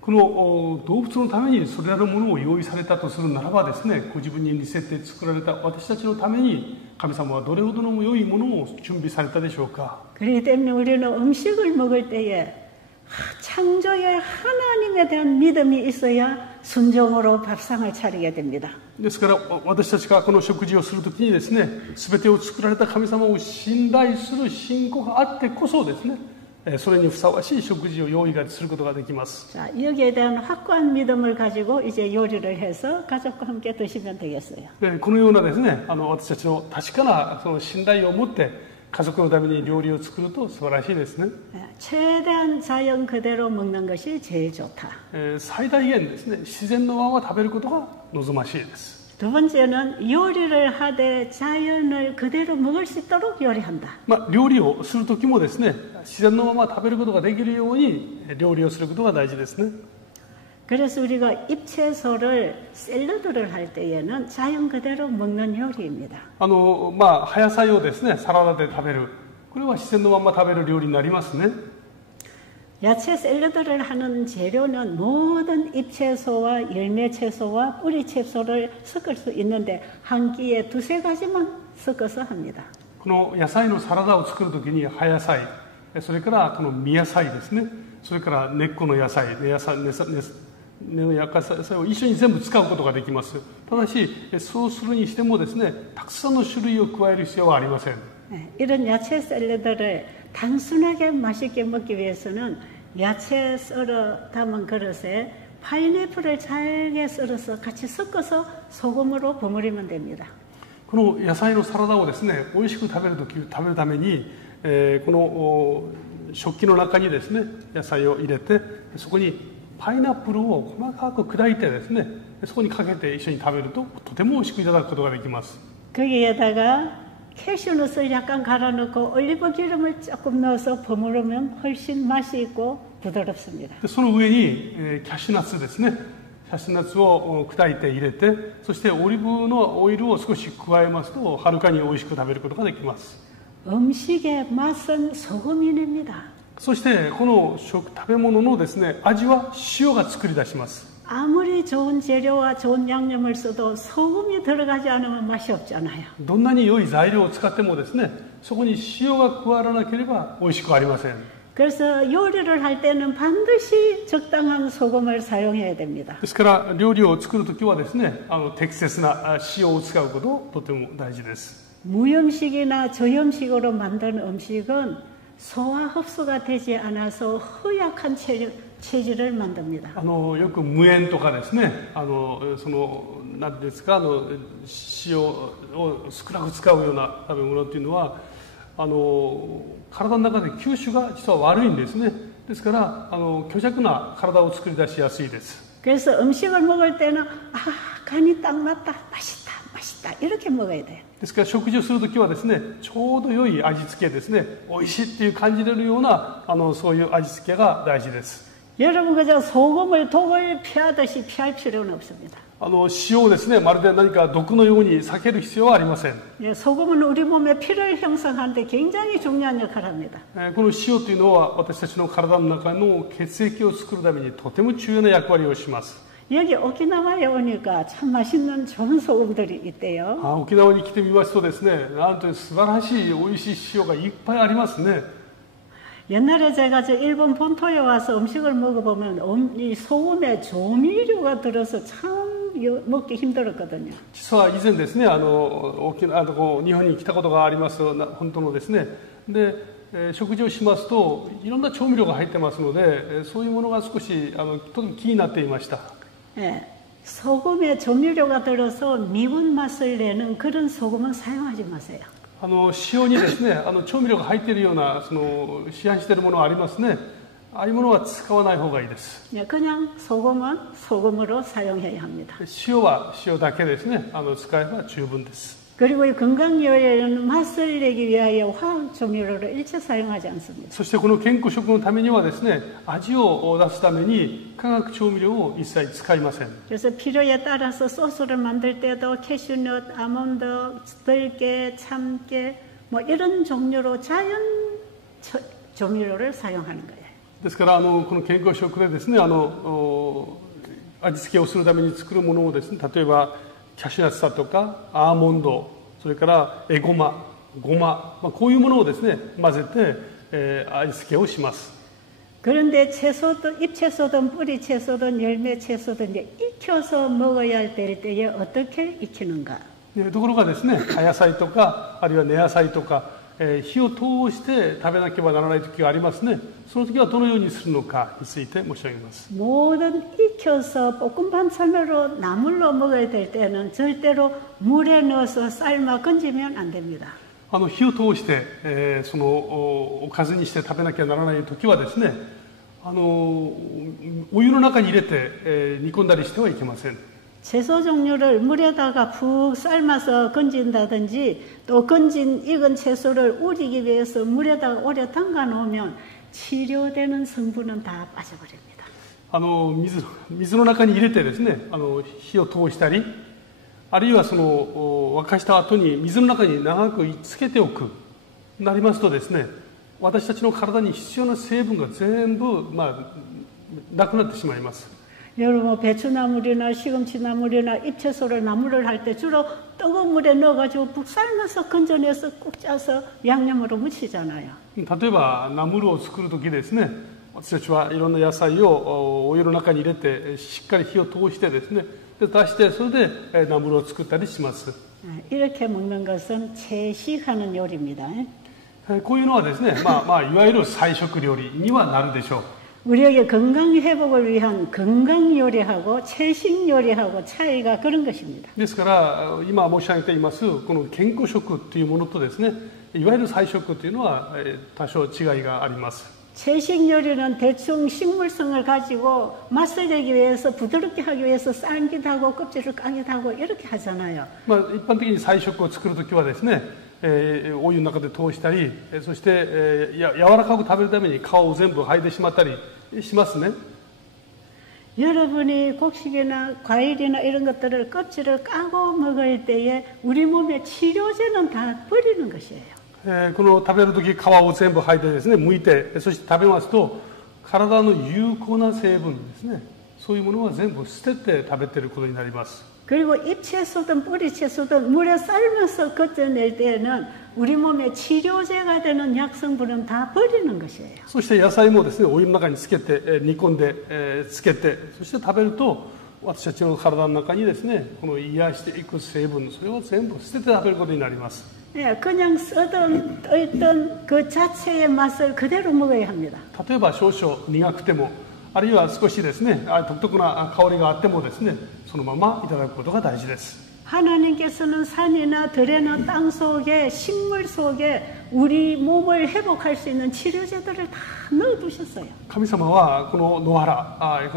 この動物のためにそれらのものを用意されたとするならばですね、ご自分に似せて作られた私たちのために神様はどれほどの良いものを準備されたでしょうか。 그렇기 때문에 우리는 음식을 먹을 때에 창조의 하나님에 대한 믿음이 있어야 순종으로 밥상을 차리게 됩니다. ですから私たちがこの食事をするときにですね、全てを作られた神様を信頼する信仰があってこそですね、それにふさわしい食事を用意することができます。 자, 여기에 대한 확고한 믿음을 가지고 이제 요리를 해서 가족과 함께 드시면 되겠어요. このようなですね、私たちの確かなその信頼を持って家族のために料理を作ると素晴らしいですね。 최대한 자연 그대로 먹는 것이 제일 좋다. 最大限ですね、自然のまま食べることが望ましいです。 두 번째는 요리를 하되 자연을 그대로 먹을 수 있도록 요리한다. 料理をするときもですね、自然のまま食べることができるように料理をすることが大事ですね。 그래서 우리가 잎채소를 샐러드를 할 때에는 자연 그대로 먹는 요리입니다. 葉野菜をですね、サラダで食べる。これは自然のまま食べる料理になりますね。 야채 샐러드를 하는 재료는 모든 잎채소와 열매채소와 뿌리채소를 섞을 수 있는데 한 끼에 두세 가지만 섞어서 합니다. この野菜のサラダを作るときに葉野菜、それからこの実野菜ですね、それから根っこの野菜、根の野菜を一緒に全部使うことができます。ただしそうするにしてもですね、たくさんの種類を加える必要はありません。 이런 야채 샐러드를 단순하게 맛있게 먹기 위해서는 야채 썰어 담은 그릇에 파인애플을 잘게 썰어서 같이 섞어서 소금으로 버무리면 됩니다. この野菜のサラダをですね、美味しく食べるために、この食器の中にですね、野菜を入れて、そこにパイナップルを細かく砕いてですね、そこにかけて一緒に食べるととても美味しくいただくことができます。 거기에다가 캐슈넛을 약간 갈아 넣고 올리브 기름을 조금 넣어서 버무르면 훨씬 맛이 있고 부드럽습니다. その上にキャシュナッツですね、キャシュナッツを砕いて入れて、そしてオリーブのオイルを少し加えますとはるかに美味しく食べることができます。 음식의 맛은 소금이 냅니다. そしてこの食べ物のですね、味は塩が作り出します。 아무리 좋은 재료와 좋은 양념을 써도 소금이 들어가지 않으면 맛이 없잖아요. どんなに良い材料を使ってもですね、そこに塩が加わらなければ美味しくありません。 그래서 요리를 할 때는 반드시 적당한 소금을 사용해야 됩니다. ですから料理を作るときはですね、適切な塩を使うこととても大事です。 무염식이나 저염식으로 만든 음식은 소화 흡수가 되지 않아서 허약한 체질을 만듭니다. よく無塩とかですね、何ですか、塩を少なく使うような食べ物っていうのは体の中で吸収が実は悪いんですね。ですから虚弱な体を作り出しやすいです。 그래서 음식을 먹을 때는 간이 딱 맞다, 맛있다 이렇게 먹어야 돼요. ですから食事をするときはですね、ちょうど良い味付けですね、美味しいっていう感じれるようなそういう味付けが大事です。 여러분 그저 소금을 독을 피하듯이 피할 필요는 없습니다. 塩をですね、まるで何か毒のように避ける必要はありません。 예, 소금은 우리 몸에 피를 형성하는데 굉장히 중요한 역할을 합니다. この塩というのは私たちの体の中の血液を作るためにとても重要な役割をします。 여기 오키나와에 오니까 참 맛있는 좋은 소금들이 있대요. 沖縄に来てみますとですね、なんと素晴らしい美味しい塩がいっぱいありますね。 옛날에 제가 저 일본 본토에 와서 음식을 먹어보면 이 소금에 조미료가 들어서 참 먹기 힘들었거든요. 実は以前ですね、日本に来たことがあります、本当のですね。で、食事をしますといろんな調味料が入ってますので、そういうものが少しとても気になっていました。 예, 소금에 조미료가 들어서 미군 맛을 내는 그런 소금은 사용하지 마세요. 塩にですね、調味料が入っているような市販しているものがありますね。ああいうものは使わない方がいいです。 예, 그냥 소금은 소금으로 사용해야 합니다. 塩は塩だけですね、使えば十分です。 그리고 이 건강요리에는 맛을 내기 위하여 화학 조미료를 일체 사용하지 않습니다. そしてこの健康食のためにはですね、味を出すために化学調味料を一切使いません。 그래서 필요에 따라서 소스를 만들 때도 캐슈넛, 아몬드, 들깨, 참깨 뭐 이런 종류로 자연 조미료를 사용하는 거예요. ですからこの健康食でですね、味付けをするために作るものをですね、例えばキャシュナッツだとかアーモンド、それからエゴマ、ごま、こういうものをですね混ぜて、味付けをします。 그런데 채소든 잎채소든 뿌리채소든 열매채소든 이제 익혀서 먹어야 될 때에 어떻게 익히는가? ところがですね、葉野菜とかあるいは根野菜とか、火を通して食べなければならない時がありますね。その時はどのようにするのかについて申し上げます。 모든 익혀서 볶음밥처럼 나물로 먹어야 될 때는 절대로 물에 넣어서 삶아 건지면 안 됩니다. 火を通して、そのおかずにして食べなきゃならない時はですね、お湯の中に入れて、煮込んだりしてはいけません。 채소 종류를 물에다가 푹 삶아서 건진다든지 또 건진 익은 채소를 우리기 위해서 물에다가 오래 담가 놓으면 치료되는 성분은 다 빠져버립니다. 水の中に入れてですね、火を通したり、あるいは沸かした後に水の中に長くつけておくなりますとですね、私たちの体に必要な成分が全部、なくなってしまいます。 여러분 배추나물이나 시금치나물이나 잎채소를 나물을 할 때 주로 뜨거운 물에 넣어가지고 푹 삶아서 건져내서 꼭 짜서 양념으로 무치잖아요. 例えばナムルを作る時ですね、私たちはいろんな野菜をお湯の中に入れてしっかり火を通してですね、で出してそれでナムルを作ったりします。 이렇게 먹는 것은 채식하는 요리입니다. こういうのはですね、いわゆる菜食料理にはなるでしょう。 우리에게 건강 회복을 위한 건강 요리하고 채식 요리하고 차이가 그런 것입니다. ですから今申し上げていますこの健康食というものとですね、いわゆる菜食というのは多少違いがあります。 채식 요리는 대충 식물성을 가지고 맛을 내기 위해서 부드럽게 하기 위해서 삶기도 하고 껍질을 까기도 하고 이렇게 하잖아요. 一般的に菜食を作るときはですね、お湯の中で通したり、そして、柔らかく食べるために皮を全部剥いでしまったりしますね。 여러분이 곡식이나 과일이나 이런 것들을 껍질을 까고 먹을 때에 우리 몸의 치료제는 다 버리는 것이에요. この食べるとき皮を全部剥いでですね、剥いて、そして食べますと体の有効な成分ですね、そういうものは全部捨てて食べていることになります。 그리고 잎채소든 뿌리채소든 물에 삶아서 건져낼 때에는 우리 몸에 치료제가 되는 약성분은 다 버리는 것이에요. そして野菜もですね、お湯の中につけて煮込んでつけて、そして食べると私たちの体の中にですね、この癒していく成分、それを全部捨てて食べることになります。 그냥 쓰던 떠있던 그 자체의 맛을 그대로 먹어야 합니다. 例えば少々苦くても、あるいは少しですね、独特な香りがあってもですね、そのままいただくことが大事です。 하나님께서는 산이나 들에나 땅 속에 식물 속에 우리 몸을 회복할 수 있는 치료제들을 다 넣어두셨어요. 神様はこの野原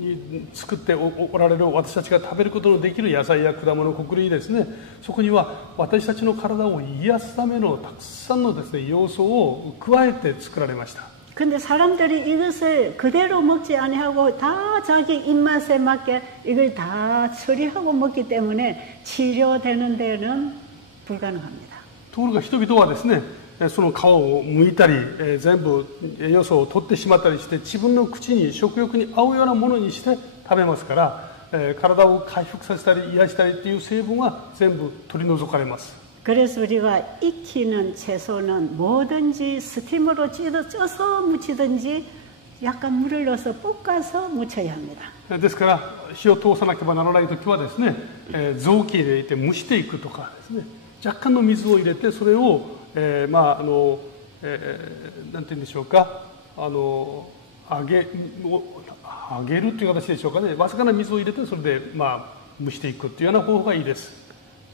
に作っておられる私たちが食べることのできる野菜や果物、穀類ですね、そこには私たちの体を癒すためのたくさんのですね、要素を加えて作られました。 근데 사람들이 이것을 그대로 먹지 아니하고 다 자기 입맛에 맞게 이걸 다 처리하고 먹기 때문에 치료되는 데는 불가능합니다. ところが人々はですね、その皮を剥いたり、全部栄養素を取ってしまったりして、自分の口に食欲に合うようなものにして食べますから、体を回復させたり癒したりという成分は全部取り除かれます。 그래서 우리가 익히는 채소는 뭐든지 스팀으로 쪄서 무치든지 약간 물을 넣어서 볶아서 무쳐야 합니다. ですから火を通さなければならないときはですね、臓器に入れて蒸していくとかですね、若干の水を入れてそれを、なんて言うんでしょうか、揚げるという形でしょうかね、わずかな水を入れてそれで蒸していくというような方法がいいです。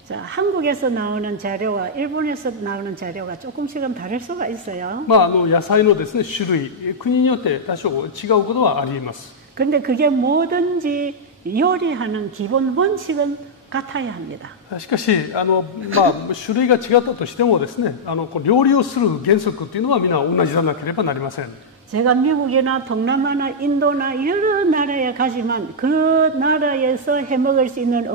자, 한국에서 나오는 자료와 일본에서 나오는 자료가 조금씩은 다를 수가 있어요. 野菜のですね種類、国によって多少違うことはあります。 근데 그게 뭐든지 요리하는 기본 원칙은 같아야 합니다. しかし種類が違ったとしてもですね、料理をする原則というのは皆同じでなければなりません。 제가 미국이나 동남아나 인도나 여러 나라에 가지만 그 나라에서 해먹을 수 있는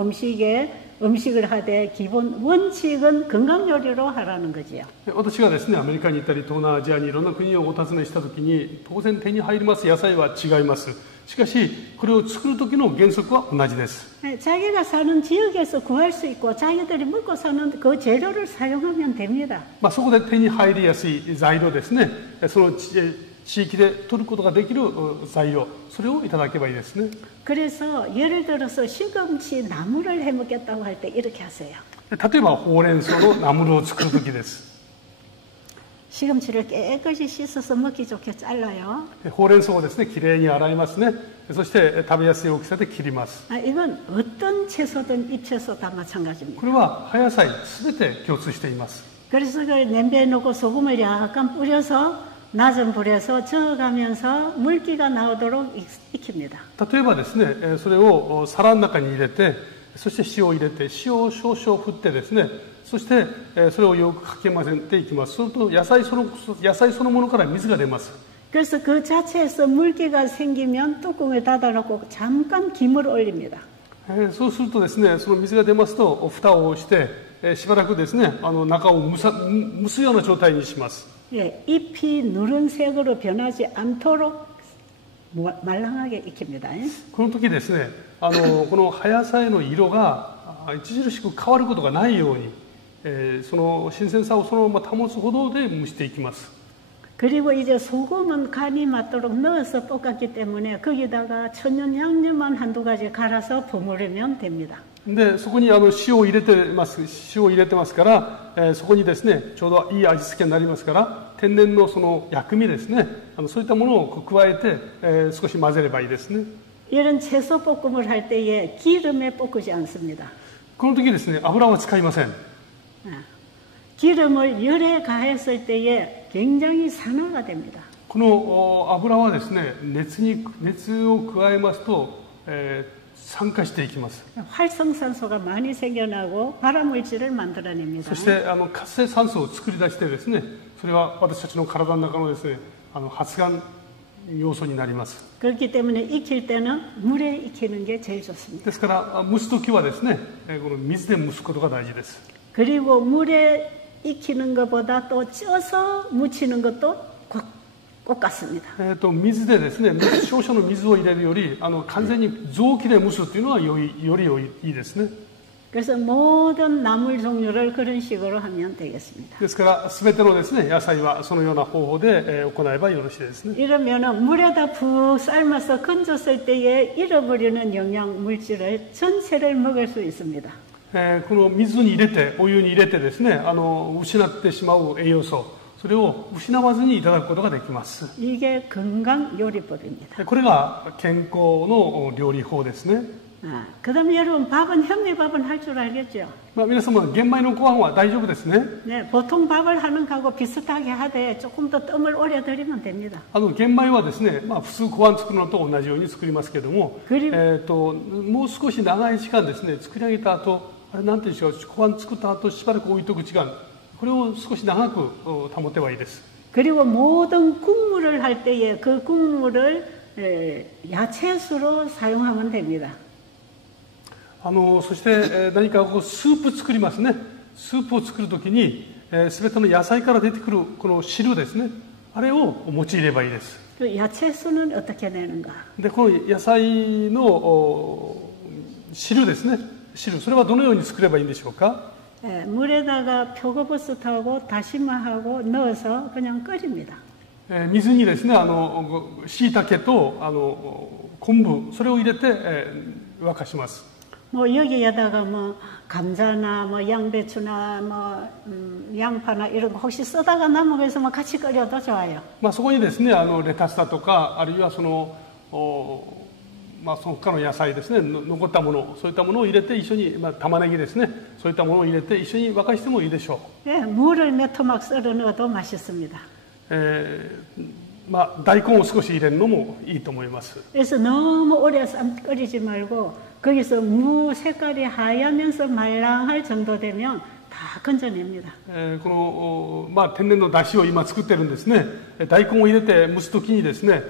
음식을 하되 기본 원칙은 건강 요리로 하라는 거지요. 私がですねアメリカに行ったり東南アジアにいろんな国をお訪ねしたときに当然手に入ります野菜は違います。しかしこれを作る時の原則は同じです。 자기가 사는 지역에서 구할 수 있고 자기들이 먹고 사는 그 재료를 사용하면 됩니다. そこで手に入りやすい材料ですね、その地域で取ることができる材料、それをいただけばいいですね。 그래서 예를 들어서 시금치 나물을 해먹겠다고 할 때 이렇게 하세요. 例えばほうれん草のナムルを作る時です。 시금치를 깨끗이 씻어서 먹기 좋게 잘라요. ほうれん草をですねきれいに洗いますね。そして食べやすい大きさで切ります。 이건 어떤 채소든 잎채소 다 마찬가지입니다. これは葉野菜すべて共通しています。 그래서 그 냄비에 넣고 소금을 약간 뿌려서 낮은 불에서 저어가면서 물기가 나오도록 익힙니다. 例えばですね、それを皿の中に入れて、そして塩を入れて、塩を少々振ってですね、そしてそれをよくかき混ぜていきます。すると野菜そのものから水が出ます。 그래서 그 자체에서 물기가 생기면 뚜껑을 닫아놓고 잠깐 김을 올립니다. そうするとですね、その水が出ますと蓋をして、しばらくですね、中を蒸すような状態にします。 예, 잎이 누른색으로 변하지 않도록 말랑하게 익힙니다. この時ですね、この葉野菜の色が著しく変わることがないように、その新鮮さをそのまま保つほどで蒸していきます。 그리고 이제 소금은 간이 맞도록 넣어서 볶았기 때문에 거기다가 천연 양념만 한두 가지 갈아서 버무리면 됩니다. でそこに塩を入れてますから、そこにですねちょうどいい味付けになりますから天然のその薬味ですね、そういったものを加えて、少し混ぜればいいですね。 이런 채소 볶음을 할 때에 기름에 볶지 않습니다. この時ですね油は使いません。 기름을 열에 가했을 때에 굉장히 산화가 됩니다. この油はですね熱を加えますと、酸化していきます。 활성산소가 많이 생겨나고 발암물질을 만들어냅니다. そして活性酸素を作り出してですね、それは私たちの体の中のですね発がん要素になります。 그렇기 때문에 익힐 때는 물에 익히는 게 제일 좋습니다. ですから蒸す時はですね、この水で蒸すことが大事です。 그리고 물에 익히는 것보다 또 쪄서 무치는 것도 꼭 같습니다. 水でですね、少々の水を入れるより完全に臓器で蒸すというのはよりいいですね。 그래서 모든 나물 종류를 그런 식으로 하면 되겠습니다. ですから全てのですね野菜はそのような方法で行えばよろしいですね。 이러면은 물에다 푹 삶아서 건졌을 때에 잃어버리는 영양 물질을 전체를 먹을 수 있습니다. この水に入れてお湯に入れてですね失ってしまう栄養素、それを失わずにいただくことができます。 이게 건강 요리법입니다. これが健康の料理法ですね。 그다음에 여러분 밥은 현미밥은 할 줄 알겠죠? 皆様玄米のご飯は大丈夫ですね。 네, 보통 밥을 하는 거하고 비슷하게 하되 조금 더 뜸을 올려드리면 됩니다. 玄米はですね、普通ご飯作るのと同じように作りますけども、もう少し長い時間ですね作り上げた後、あれなんていうんでしょう、ご飯作った後しばらく置いとく時間、これを少し長く保てばいいです。 그리고 모든 국물을 할 때에 그 국물을 야채수로 사용하면 됩니다. そして、何かこうスープ作りますね。スープを作るときに、すべての野菜から出てくるこの汁ですね。あれを用いればいいです。 그 야채수는 어떻게 내는가? で、この野菜の汁ですね。汁、それはどのように作ればいいんでしょうか？ 물에다가 표고버섯하고 다시마하고 넣어서 그냥 끓입니다. 水にですね、椎茸と昆布、それを入れて、沸かします。 뭐 여기에다가 뭐 감자나 뭐 양배추나 뭐 양파나 이런 거 혹시 쓰다가 남은 거 있으면 같이 끓여도 좋아요. まあそこにですね、レタスだとか、あるいはその他の野菜ですね、残ったもの、そういったものを入れて一緒に、玉ねぎですね、そういったものを入れて一緒に沸かしてもいいでしょう。 예, 물을 몇 토막 썰어 넣어도 맛있습니다. 大根を少し入れるのもいいと思います。 그래서 너무 오래 끓이지 말고 거기서 무 색깔이 하얗면서 말랑할 정도 되면 다 건져냅니다. この天然の出汁を今作ってるんですね。大根を入れて蒸すときにですね、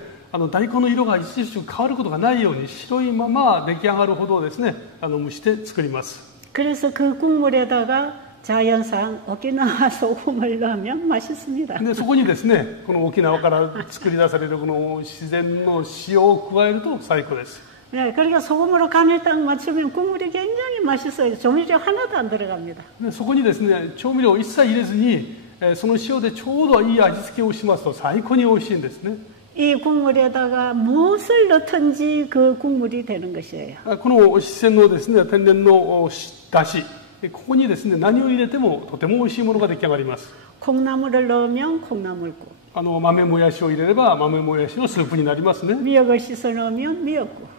大根の色が一時変わることがないように白いまま出来上がるほどですね、蒸して作ります。 그래서 그 국물에다가 자연산 오키나와 소금을 넣으면 맛있습니다. でそこにですね、この沖縄から作り出されるこの自然の塩を加えると最高です。 네, 그러니까 소금으로 간을 딱 맞추면 국물이 굉장히 맛있어요. 조미료 하나도 안 들어갑니다. でそこにですね、調味料を一切入れずに、その塩でちょうどいい味付けをしますと最高に美味しいんですね。 이 국물에다가 무엇을 넣든지 그 국물이 되는 것이에요. この自然のですね、天然の出汁、ここにですね、何を入れてもとても美味しいものが出来上がります。 콩나물을 넣으면 콩나물국. 豆もやしを入れれば豆もやしのスープになりますね。 미역을 씻어 넣으면 미역국.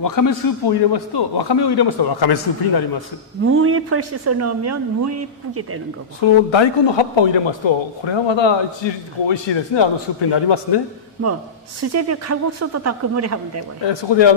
わかめスープを入れますと、わかめを入れますとわかめスープになります。 무잎을 씻어 넣으면 무잎국이 되는 거고. その大根の葉っぱを入れますと、これはまだ一時美味しいですね、スープになりますね。 뭐 수제비 칼국수도 다 그 물에 하면 되고요. そこでう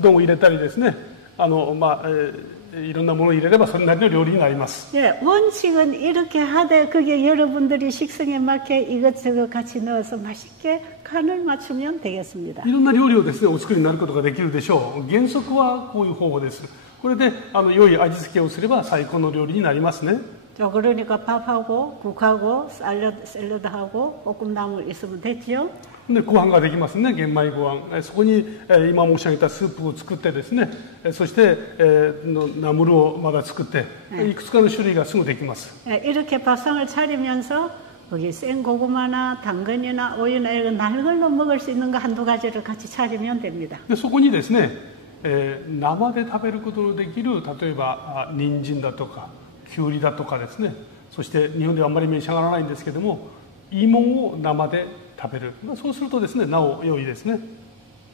どんを入れたりですね、いろんなものを入れればそれなりの料理になります。 예, 원칙은 이렇게 하되 그게 여러분들이 식성에 맞게 이것저것 같이 넣어서 맛있게 간을 맞추면 되겠습니다. いろんな料理をですね、お作りになることができるでしょう。原則はこういう方法です。これで良い味付けをすれば最高の料理になりますね。 저 그러니까 밥하고 국하고 샐러드하고 볶음나물 있으면 됐죠. でご飯ができますね、玄米ご飯。そこに今申し上げたスープを作ってですね、そしてナムルをまだ作って、いくつかの種類がすぐできます。 이렇게 밥상을 차리면서 거기 생고구마나 당근이나 오이나 이런 날걸로 먹을 수 있는 거 한두 가지를 같이 차리면 됩니다. でそこにですね、生で食べることのできる、例えば人参だとかきゅうりだとかですね、そして日本ではあんまり召し上がらないんですけども、芋を生で食べる、そうするとですね、なお良いですね。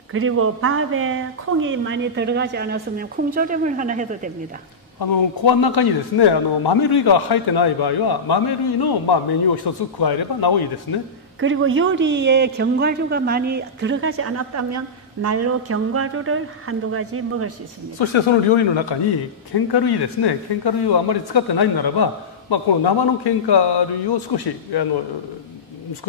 그리고 밥에 콩이 많이 들어가지 않았으면 콩조림을 하나 해도 됩니다. 小碗の中にですね、豆類が入ってない場合は豆類のメニューを一つ加えればなおいいですね。 그리고 요리에 견과류가 많이 들어가지 않았다면 날로 견과류를 한두 가지 먹을 수 있습니다. そしてその料理の中に喧嘩類ですね、喧嘩類をあまり使ってないならば、この生の喧嘩類を少し召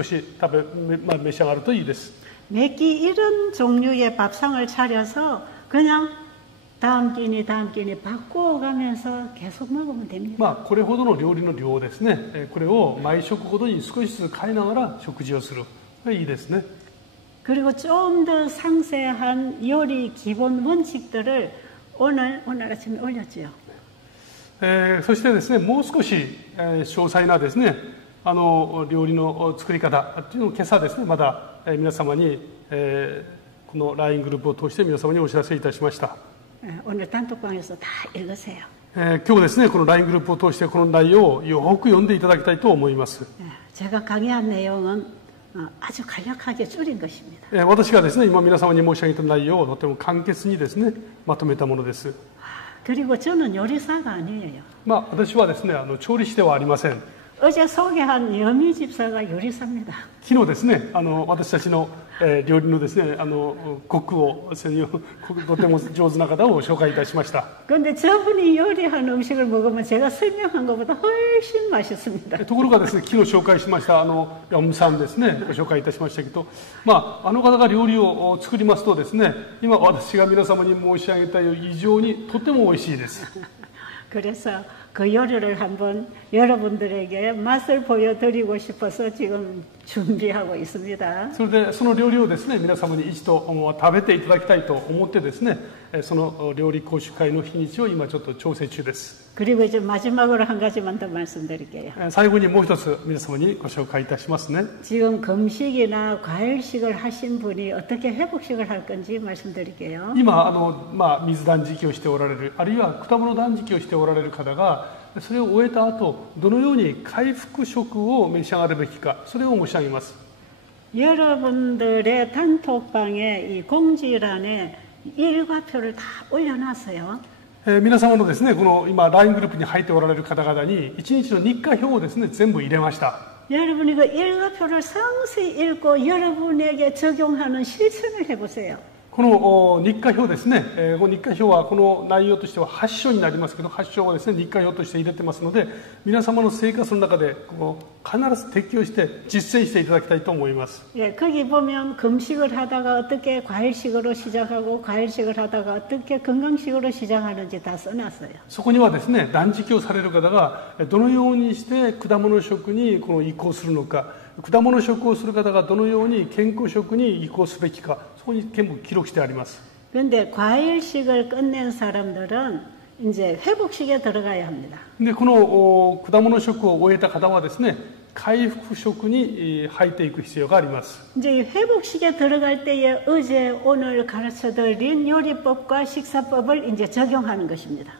し上がるといいです。 몇 끼 이런 종류의 밥상을 차려서 그냥 다음 끼니 바꾸어가면서 계속 먹으면 됩니다. これほどの料理の量ですね、これを毎食ほどに少しずつ変えながら食事をする、いいですね。 그리고 좀 더 상세한 요리 기본 원칙들을 오늘 아침에 올렸죠. そしてですね、もう少し詳細なですね、料理の作り方というのを今朝ですね、まだ皆様にこの LINE グループを通して皆様にお知らせいたしました。 오늘 단톡방에서 다 읽으세요. 今日ですね、この LINE グループを通してこの内容をよく読んでいただきたいと思います。 제가 강의한 내용은 아주 간략하게 줄인 것입니다. 私がですね、今皆様に申し上げた内容をとても簡潔にですね、まとめたものです。 그리고 저는 요리사가 아니에요. 私はですね、調理師ではありません。 어제 소개한 여미 집사가 요리사입니다. 昨日ですね、私たちの料理のですね、コックを、とても上手な方を紹介いたしました。 그런데 저분이 요리한 음식을 먹으면 제가 설명한 것보다 훨씬 맛있습니다. ところがですね、昨日紹介しました염산ですね、ご紹介いたしましたけど、まあ、あの方が料理を作りますとですね、今私が皆様に申し上げたように以上にとても美味しいです。 그래서 그 요리를 한번 여러분들에게 맛을 보여드리고 싶어서 지금 준비하고 있습니다. それでその料理をですね、皆様に一度食べていただきたいと思ってですね、その料理講習会の日にちを今ちょっと調整中です。 그리고 이제 마지막으로 한 가지만 더 말씀드릴게요. 最後にもう一つ皆様にご紹介いたしますね。 지금 금식이나 과일식을 하신 분이 어떻게 회복식을 할 건지 말씀드릴게요. 今水断食をしておられる、あるいは果物断食をしておられる方が、それを終えた後どのように回復食を召し上がるべきか、それを申し上げます。 여러분들의 단톡방에 이 공지란에 일과표를 다 올려놨어요. 皆様のですね、この今 LINE グループに入っておられる方々に1日の日課表をですね、全部入れました。 여러분이 그 일과표를 상세히 읽고 여러분에게 적용하는 실천을 해보세요. この日課表ですね、この日課表はこの内容としては8章になりますけど、8章をですね、日課表として入れてますので、皆様の生活の中で必ず適用して実践していただきたいと思います。 예, 거기 보면 금식을 하다가 어떻게 과일식으로 시작하고 과일식을 하다가 어떻게 건강식으로 시작하는지 다 써놨어요. そこにはですね、断食をされる方がどのようにして果物食に移行するのか、果物食をする方がどのように健康食に移行すべきか、そこに全部記録してあります。 그런데 과일식을 끝낸 사람들은 이제 회복식에 들어가야 합니다. でこの果物食を終えた方はですね、回復食に入っていく必要があります。 이제 이 회복식에 들어갈 때에 어제 오늘 가르쳐드린 요리법과 식사법을 이제 적용하는 것입니다.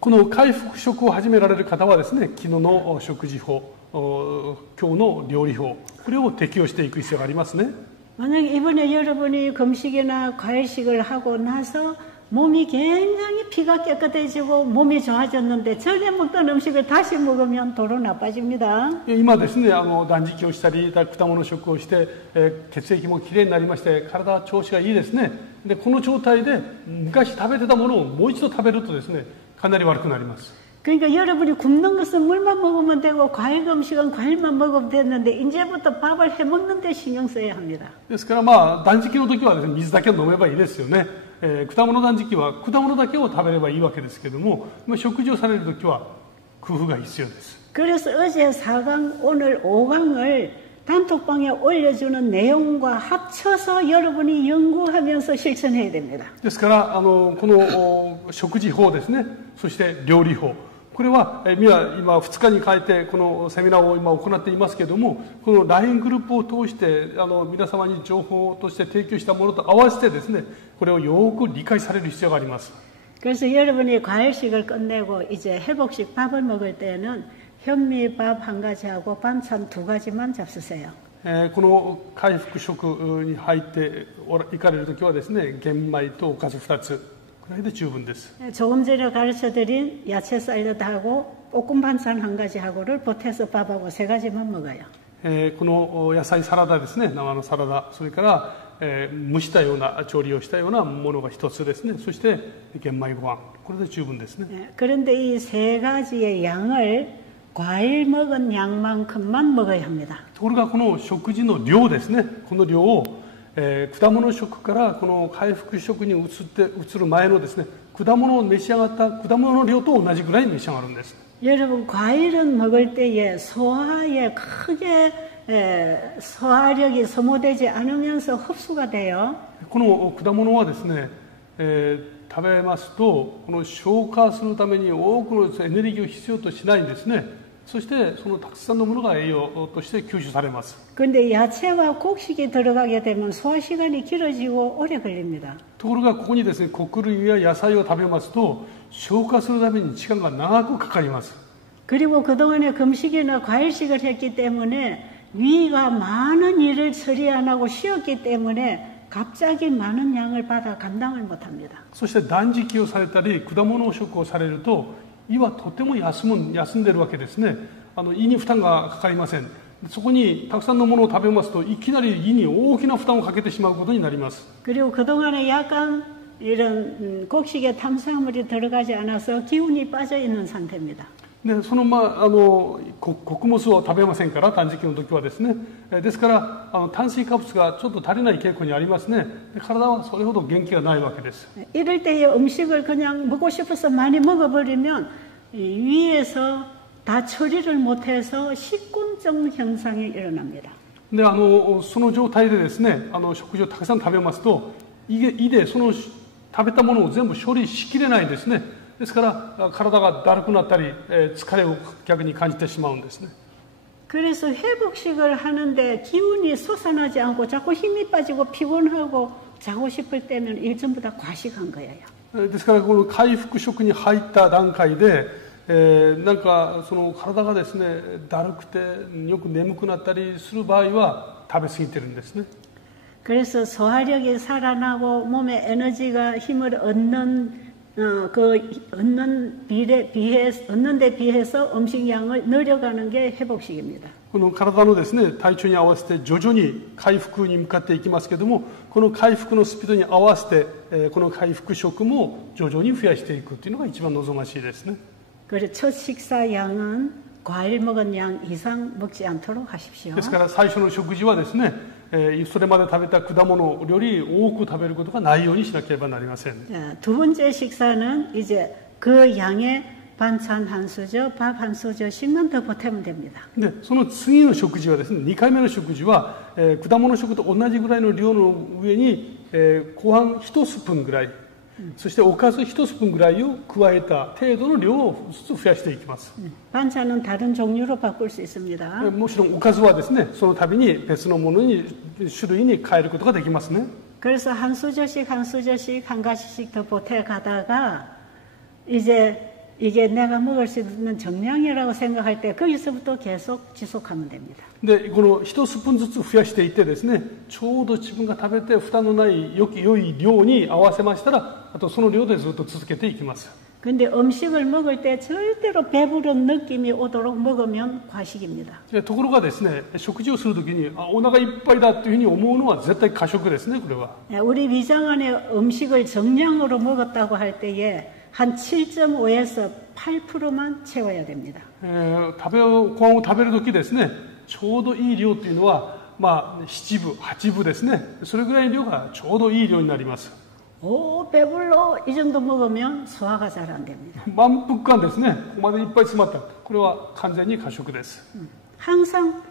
この回復食を始められる方はですね、昨日の食事法、今日の料理法、これを適用していく必要がありますね。 만약 이번에 여러분이 금식이나 과일식을 하고 나서 몸이 굉장히 피가 깨끗해지고 몸이 좋아졌는데 전에 먹던 음식을 다시 먹으면 도로 나빠집니다. 今ですね、断食をしたり果物食をして、血液もきれいになりまして体調子がいいですね。でこの状態で昔食べてたものをもう一度食べるとですね、かなり悪くなります。 그러니까 여러분이 굶는 것은 물만 먹으면 되고 과일 음식은 과일만 먹으면 됐는데 이제부터 밥을 해먹는 데 신경 써야 합니다. ですから断食の時はですね、水だけを飲めばいいですよね。果物断食は果物だけを食べればいいわけですけども、食事をされる時は工夫が必要です。 그래서 어제 4강 오늘 5강을 단톡방에 올려주는 내용과 합쳐서 여러분이 연구하면서 실천해야 됩니다. ですからこの食事法ですね、そして料理法、これは今2日に変えてこのセミナーを今行っていますけれども、この LINE グループを通して皆様に情報として提供したものと合わせてですね、これをよく理解される必要があります。 그래서 여러분이 과일식을 끝내고 이제 회복식 밥을 먹을 때는 현미밥 한 가지하고 반찬 2가지만 잡수세요. この回復食に入って行かれるときはですね、玄米とおかず2つくらいで十分です。 조금 전에 가르쳐드린 야채 샐러드하고 볶음 반찬 한 가지하고를 보태서 밥하고 3가지만 먹어요. この野菜サラダですね、生のサラダ、それから蒸したような調理をしたようなものが1つですね、そして玄米ご飯、これで十分ですね。 그런데 이 3가지의 양을 과일 먹은 양만큼만 먹어야 합니다. ところがこの食事の量ですね、この量を果物食からこの回復食に移る前のですね、果物を召し上がった果物の量と同じぐらい召し上がるんです。 여러분 과일은 먹을 때에 소화에 크게 소화력이 소모되지 않으면서 흡수가 돼요. この果物はですね、食べますとこの消化するために多くのエネルギーを必要としないんですね。そしてそのたくさんのものが栄養として吸収されます。 그런데 야채와 곡식이 들어가게 되면 소화 시간이 길어지고 오래 걸립니다. ところがここにですね、穀類や野菜を食べますと消化するために時間が長くかかります。 그리고 그동안에 금식이나 과일식을 했기 때문에 위가 많은 일을 처리 안 하고 쉬었기 때문에 갑자기 많은 양을 받아 감당을 못합니다. そして断食をされたり果物食をされると胃はとても休んでいるわけですね。胃に負担がかかりません。そこにたくさんのものを食べますといきなり胃に大きな負担をかけてしまうことになります。 그리고 그동안에 약간 이런 곡식에 탄수화물이 들어가지 않아서 기운이 빠져 있는 상태입니다. でその穀物を食べませんから断食の時はですね、ですから炭水化物がちょっと足りない傾向にありますね。で体はそれほど元気がないわけです。 이럴 때에 음식을 그냥 먹고 싶어서 많이 먹어버리면 위에서 다 처리를 못해서 식곤증 현상이 일어납니다. でその状態でですね食事をたくさん食べますと胃でその食べたものを全部処理しきれないですね。ですから体がだるくなったり疲れを逆に感じてしまうんですね。 그래서 회복식을 하는데 기운이 솟아나지 않고 자꾸 힘이 빠지고 피곤하고 자고 싶을 때면 일전부 다 과식한 거예요. ですからこの回復食に入った段階で、なんかその体がですねだるくてよく眠くなったりする場合は食べ過ぎてるんですね。 그래서 소화력이 살아나고 몸에 에너지가 힘을 얻는 얻는 데 비해서 음식량을 늘려가는 게 회복식입니다. この体のですね体調に合わせて徐々に回復に向かっていきますけども、この回復のスピードに合わせて、この回復食も徐々に増やしていくというのが一番望ましいですね。 그래서 첫 식사 양은 과일 먹은 양 이상 먹지 않도록 하십시오. ですから最初の食事はですね、それまで食べた果物より多く食べることがないようにしなければなりません。 자, 두 번째 식사는 이제 그 양의 반찬 한 수저, 밥 한 수저씩만 더 보태면 됩니다. でその次の食事はですね、2回目の食事は、果物食と同じぐらいの量の上に、ご飯1スプーンぐらい、そしておかず1スプーンぐらいを加えた程度の量をずつ増やしていきます。 반찬은 다른 종류로 바꿀 수 있습니다. もちろんおかずはですね、その度に別のものに種類に変えることができますね。 그래서 한 수저씩 한 수저씩 한 가지씩 더 보태 가다가 이제 이게 내가 먹을 수 있는 정량이라고 생각할 때 거기서부터 계속 지속하면 됩니다. でこの1スプーンずつ増やしていってですね、ちょうど自分が食べて負担のない良い量に合わせましたら、あとその量でずっと続けていきます。 근데 음식을 먹을 때 절대로 배부른 느낌이 오도록 먹으면 과식입니다. ところがですね、食事をするときにお腹いっぱいだというふうに思うのは絶対過食ですね。これは 우리 위장 안에 음식을 정량으로 먹었다고 할 때에 한 7.5에서 8%만 채워야 됩니다. ご飯を食べるときですね、ちょうどいい量というのは、7分、8分ですね。それぐらいの量がちょうどいい量になります。 오 배불러 이 정도 먹으면 소화가 잘 안 됩니다. 満腹感ですね。ここまでいっぱい詰まった。これは完全に過食です。 항상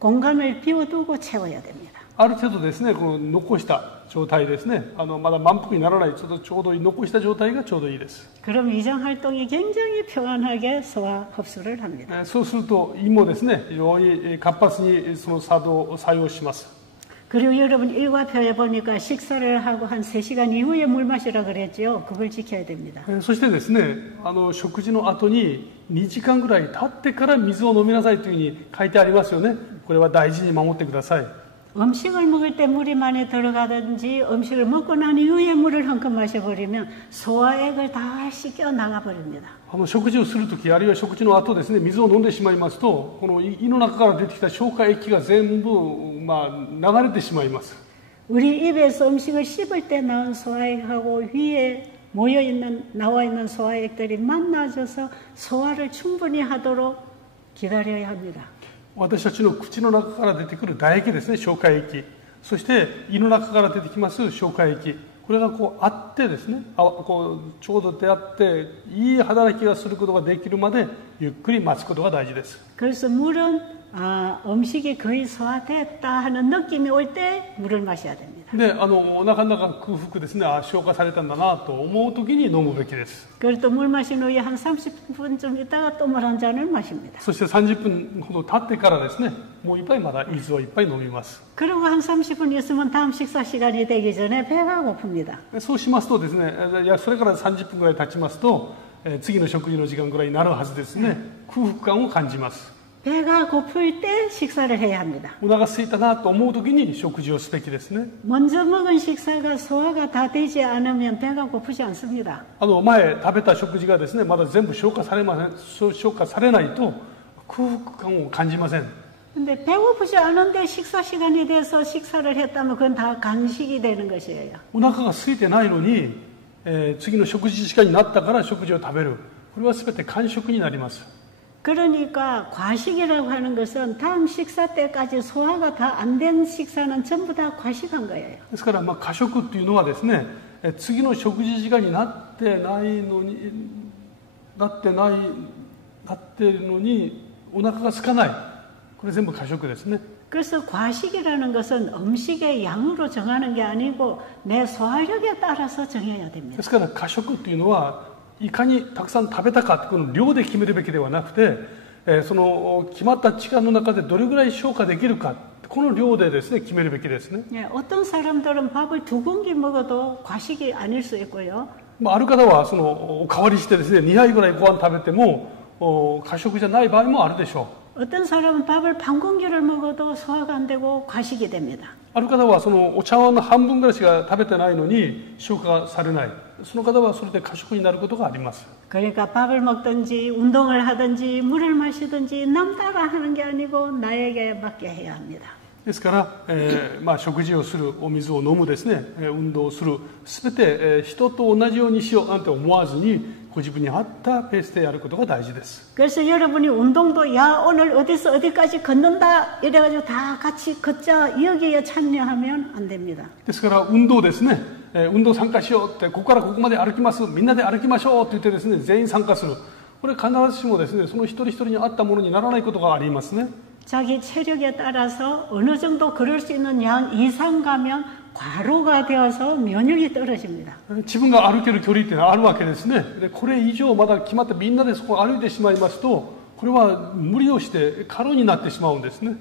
공간을 비워두고 채워야 됩니다. ある程度ですね、この残した状態ですね、まだ満腹にならない、ちょうどいい残した状態がちょうどいいです。 그럼 위장 활동이 굉장히 평안하게 소화 흡수를 합니다. そうすると胃もですね、非常に活発にその作用します。 그리고 여러분 일과표에 보니까 식사를 하고 한 3시간 이후에 물 마시라 그랬죠. 그걸 지켜야 됩니다. そしてですね、食事の後に2時間ぐらい経ってから水を飲みなさいというふうに書いてありますよね。これは大事に守ってください。 음식을 먹을 때 물이 많이 들어가든지 음식을 먹고 난 이후에 물을 한컵 마셔버리면 소화액을 다 씻겨 나가버립니다. 食事をするとき、あるいは食事の後ですね、水を飲んでしまいますと、この胃の中から出てきた消化液が全部、流れてしまいます。 우리 입에서 음식을 씹을 때 나온 소화액하고 위에 나와 있는 소화액들이 만나져서 소화를 충분히 하도록 기다려야 합니다. 私たちの口の中から出てくる唾液ですね、消化液、そして胃の中から出てきます消化液、これがこうあってですね、ちょうど出会っていい働きがすることができるまでゆっくり待つことが大事です。 그래서 물은 음식이 거의 소화됐다 하는 느낌이 올 때 물을 마셔야 됩니다. で、お腹の中が空腹ですね、消化されたんだなと思うときに飲むべきです。 그리고 또 물 마신 후에 한 30분쯤 있다가 또 물 한 잔을 마십니다. そして30分ほど経ってからですね、もう一杯まだ水をいっぱい飲みます。 그리고 한 30분 있으면 다음 식사 시간이 되기 전에 배가 고픕니다. そうしますとですね、それから30分ぐらい経ちますと、次の食事の時間ぐらいになるはずですね。空腹感を感じます。 배가 고플 때 식사를 해야 합니다. お腹空いたなと思うときに食事をすべきですね。 먼저 먹은 식사가 소화가 다 되지 않으면 배가 고프지 않습니다. 前食べた食事がですね、まだ全部消化されないと空感じません。 근데 배고프지 않은데 식사 시간이 돼서 식사를 했다면 그건 다 간식이 되는 것이에요. お腹が空いてないのに、次の食事時間になったから食事を食べる。これは全て間食になります。 그러니까 과식이라고 하는 것은 다음 식사 때까지 소화가 다 안 된 식사는 전부 다 과식한 거예요. ですから、過食というのはですね、次の食事時間になってないのに、なってるのにお腹が空かない。これ全部過食ですね。 그래서 과식이라는 것은 음식의 양으로 정하는 게 아니고 내 소화력에 따라서 정해야 됩니다. ですから過食というのはいかにたくさん食べたかこの量で決めるべきではなくて、その決まった時間の中でどれぐらい消化できるかこの量でですね決めるべきですね。 예, 어떤 사람들은 밥을 2공기 먹어도 과식이 아닐 수 있고요. ある方はそのお代わりしてですね2杯ぐらいご飯食べても過食じゃない場合もあるでしょう。 어떤 사람은 밥을 반 공기를 먹어도 소화가 안 되고 과식이 됩니다. ある方はそのお茶碗の半分ぐらいしか食べてないのに消化されない。その方はそれで過食になることがあります。 그러니까 밥을 먹든지 운동을 하든지 물을 마시든지 남 따라 하는 게 아니고 나에게 맞게 해야 합니다. ですから、食事をする、お水を飲むですね、運動をする、すべて、人と同じようにしようなんて思わずに、ご自分に合ったペースでやることが大事です。 그래서 여러분이 운동도 야 오늘 어디서 어디까지 걷는다 이래가지고 다 같이 걷자 여기에 참여하면 안 됩니다. ですから運動ですね、運動参加しようって、ここからここまで歩きます、みんなで歩きましょうって言ってですね、全員参加する。これ必ずしもですね、その一人一人に合ったものにならないことがありますね。 자기 체력에 따라서 어느 정도 걸을 수 있는 양 이상 가면 과로가 되어서 면역이 떨어집니다. 自分が歩ける距離っていうのはあるわけですね。で、これ以上まだ決まってみんなでそこを歩いてしまいますと、これは無理をして過労になってしまうんですね。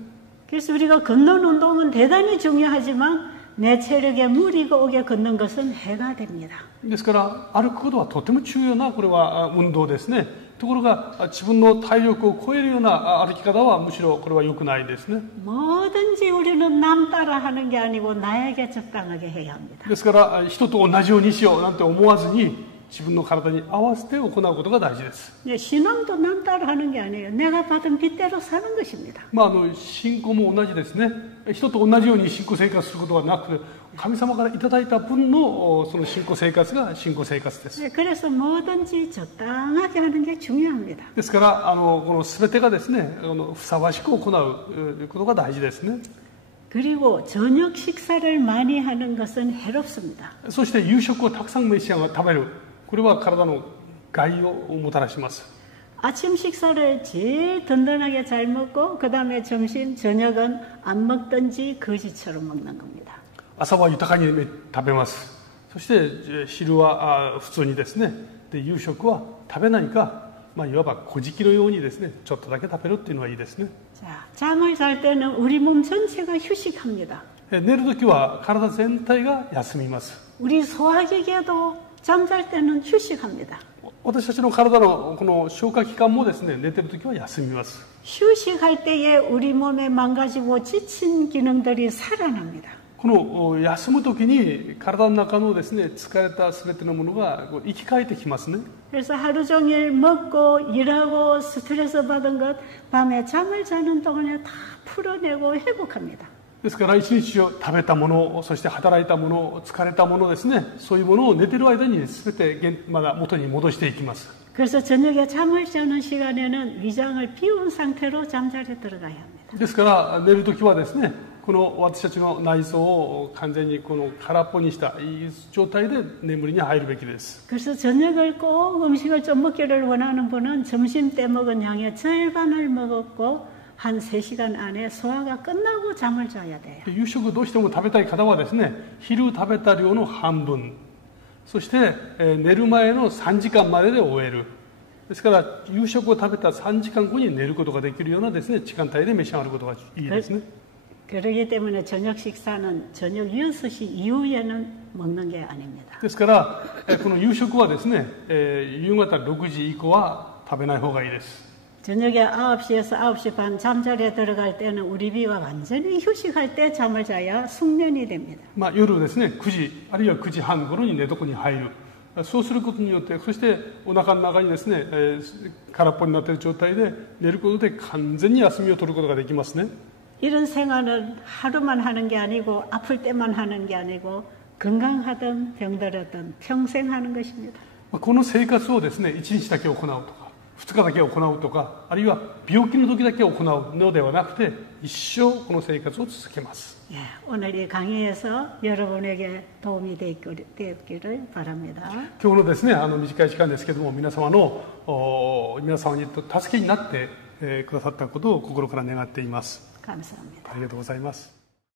그래서 우리가 걷는 운동은 대단히 중요하지만 내 체력에 무리가 오게 걷는 것은 해가 됩니다. ですから歩くことはとても重要なこれは運動ですね。ところが自分の体力を超えるような歩き方はむしろこれは良くないですね。 뭐든지 우리는 남 따라 하는 게 아니고 나에게 적당하게 해야 합니다. ですから人と同じようにしようなんて思わずに自分の体に合わせて行うことが大事です。 신앙도 남 따라 하는 게 아니에요. 내가 받은 빚대로 사는 것입니다. 信仰も同じですね。人と同じように信仰生活することはなく、神様からいただいた分のその信仰生活が信仰生活です。 그래서 뭐든지 적당하게 하는 게 중요합니다. ですからこの全てがですねふさわしく行うことが大事ですね。 그리고 저녁 식사를 많이 하는 것은 해롭습니다. そして夕食をたくさん召し上が食べる。これは体の害をもたらします。 아침 식사를 제일 든든하게 잘 먹고 그 다음에 점심, 저녁은 안 먹든지 거지처럼 먹는 겁니다. 朝は豊かに食べます。そして昼は普通にですね。で夕食は食べないか、いわば小じきのようにですね、ちょっとだけ食べるっていうのはいいですね。 자, 잠을 잘 때는 우리 몸 전체가 휴식합니다. 寝るときは体全体が休みます。 우리 소화기계도 잠잘 때는 휴식합니다. 私たちの体のこの消化器官もですね、寝てるときは休みます。 휴식할 때에 우리 몸에 망가지고 지친 기능들이 살아납니다. この休むときに体の中のですね、疲れたすべてのものが生き返ってきますね。 그래서 하루 종일 먹고 일하고 스트레스 받은 것 밤에 잠을 자는 동안에 다 풀어내고 회복합니다. ですから一日を食べたもの、そして働いたもの、疲れたものですね、そういうものを寝てる間に全てまだ元に戻していきます。 그래서 저녁에 잠을 자는 시간에는 위장을 비운 상태로 잠자리에 들어가야 합니다. ですから寝るときはですね、この私たちの内臓を完全にこの空っぽにしたいい状態で眠りに入るべきです。 그래서 저녁을 꼭 음식을 좀 먹기를 원하는 분은 점심 때 먹은 양의 절반을 먹었고 한 3시간 안에 소화가 끝나고 잠을 자야 돼요. 夕食どうしても食べたい方はですね、昼食べた量の半分、そして、寝る前の3時間までで終える。ですから夕食を食べた3時間後に寝ることができるようなですね、時間帯で召し上がることがいいですね。 그러기 때문에 저녁 식사는 저녁 6시 이후에는 먹는 게 아닙니다. ですからこの夕食はですね、夕方6時以降は食べない方がいいです。 저녁에 9시에서 9시 반 잠자리에 들어갈 때는 우리 비가 완전히 휴식할 때 잠을 자야 숙면이 됩니다. 夜ですね、9時あるいは9時半頃に寝床に入る。そうすることによって、そしてお腹の中にですね、空っぽになっている状態で寝ることで完全に休みを取ることができますね。 이런 생활은 하루만 하는 게 아니고 아플 때만 하는 게 아니고 건강하든 병들었든 평생 하는 것입니다. この生活をですね、1日だけ行うとか、2日だけ行うとか、あるいは病気の時だけ行うのではなくて、一生この生活を続けます。 예, 오늘 이 강의에서 여러분에게 도움이 되었기를 바랍니다. 今日のですね、短い時間ですけども、皆様に助けになってくださったことを心から願っています。 감사합니다. ありがとうございます。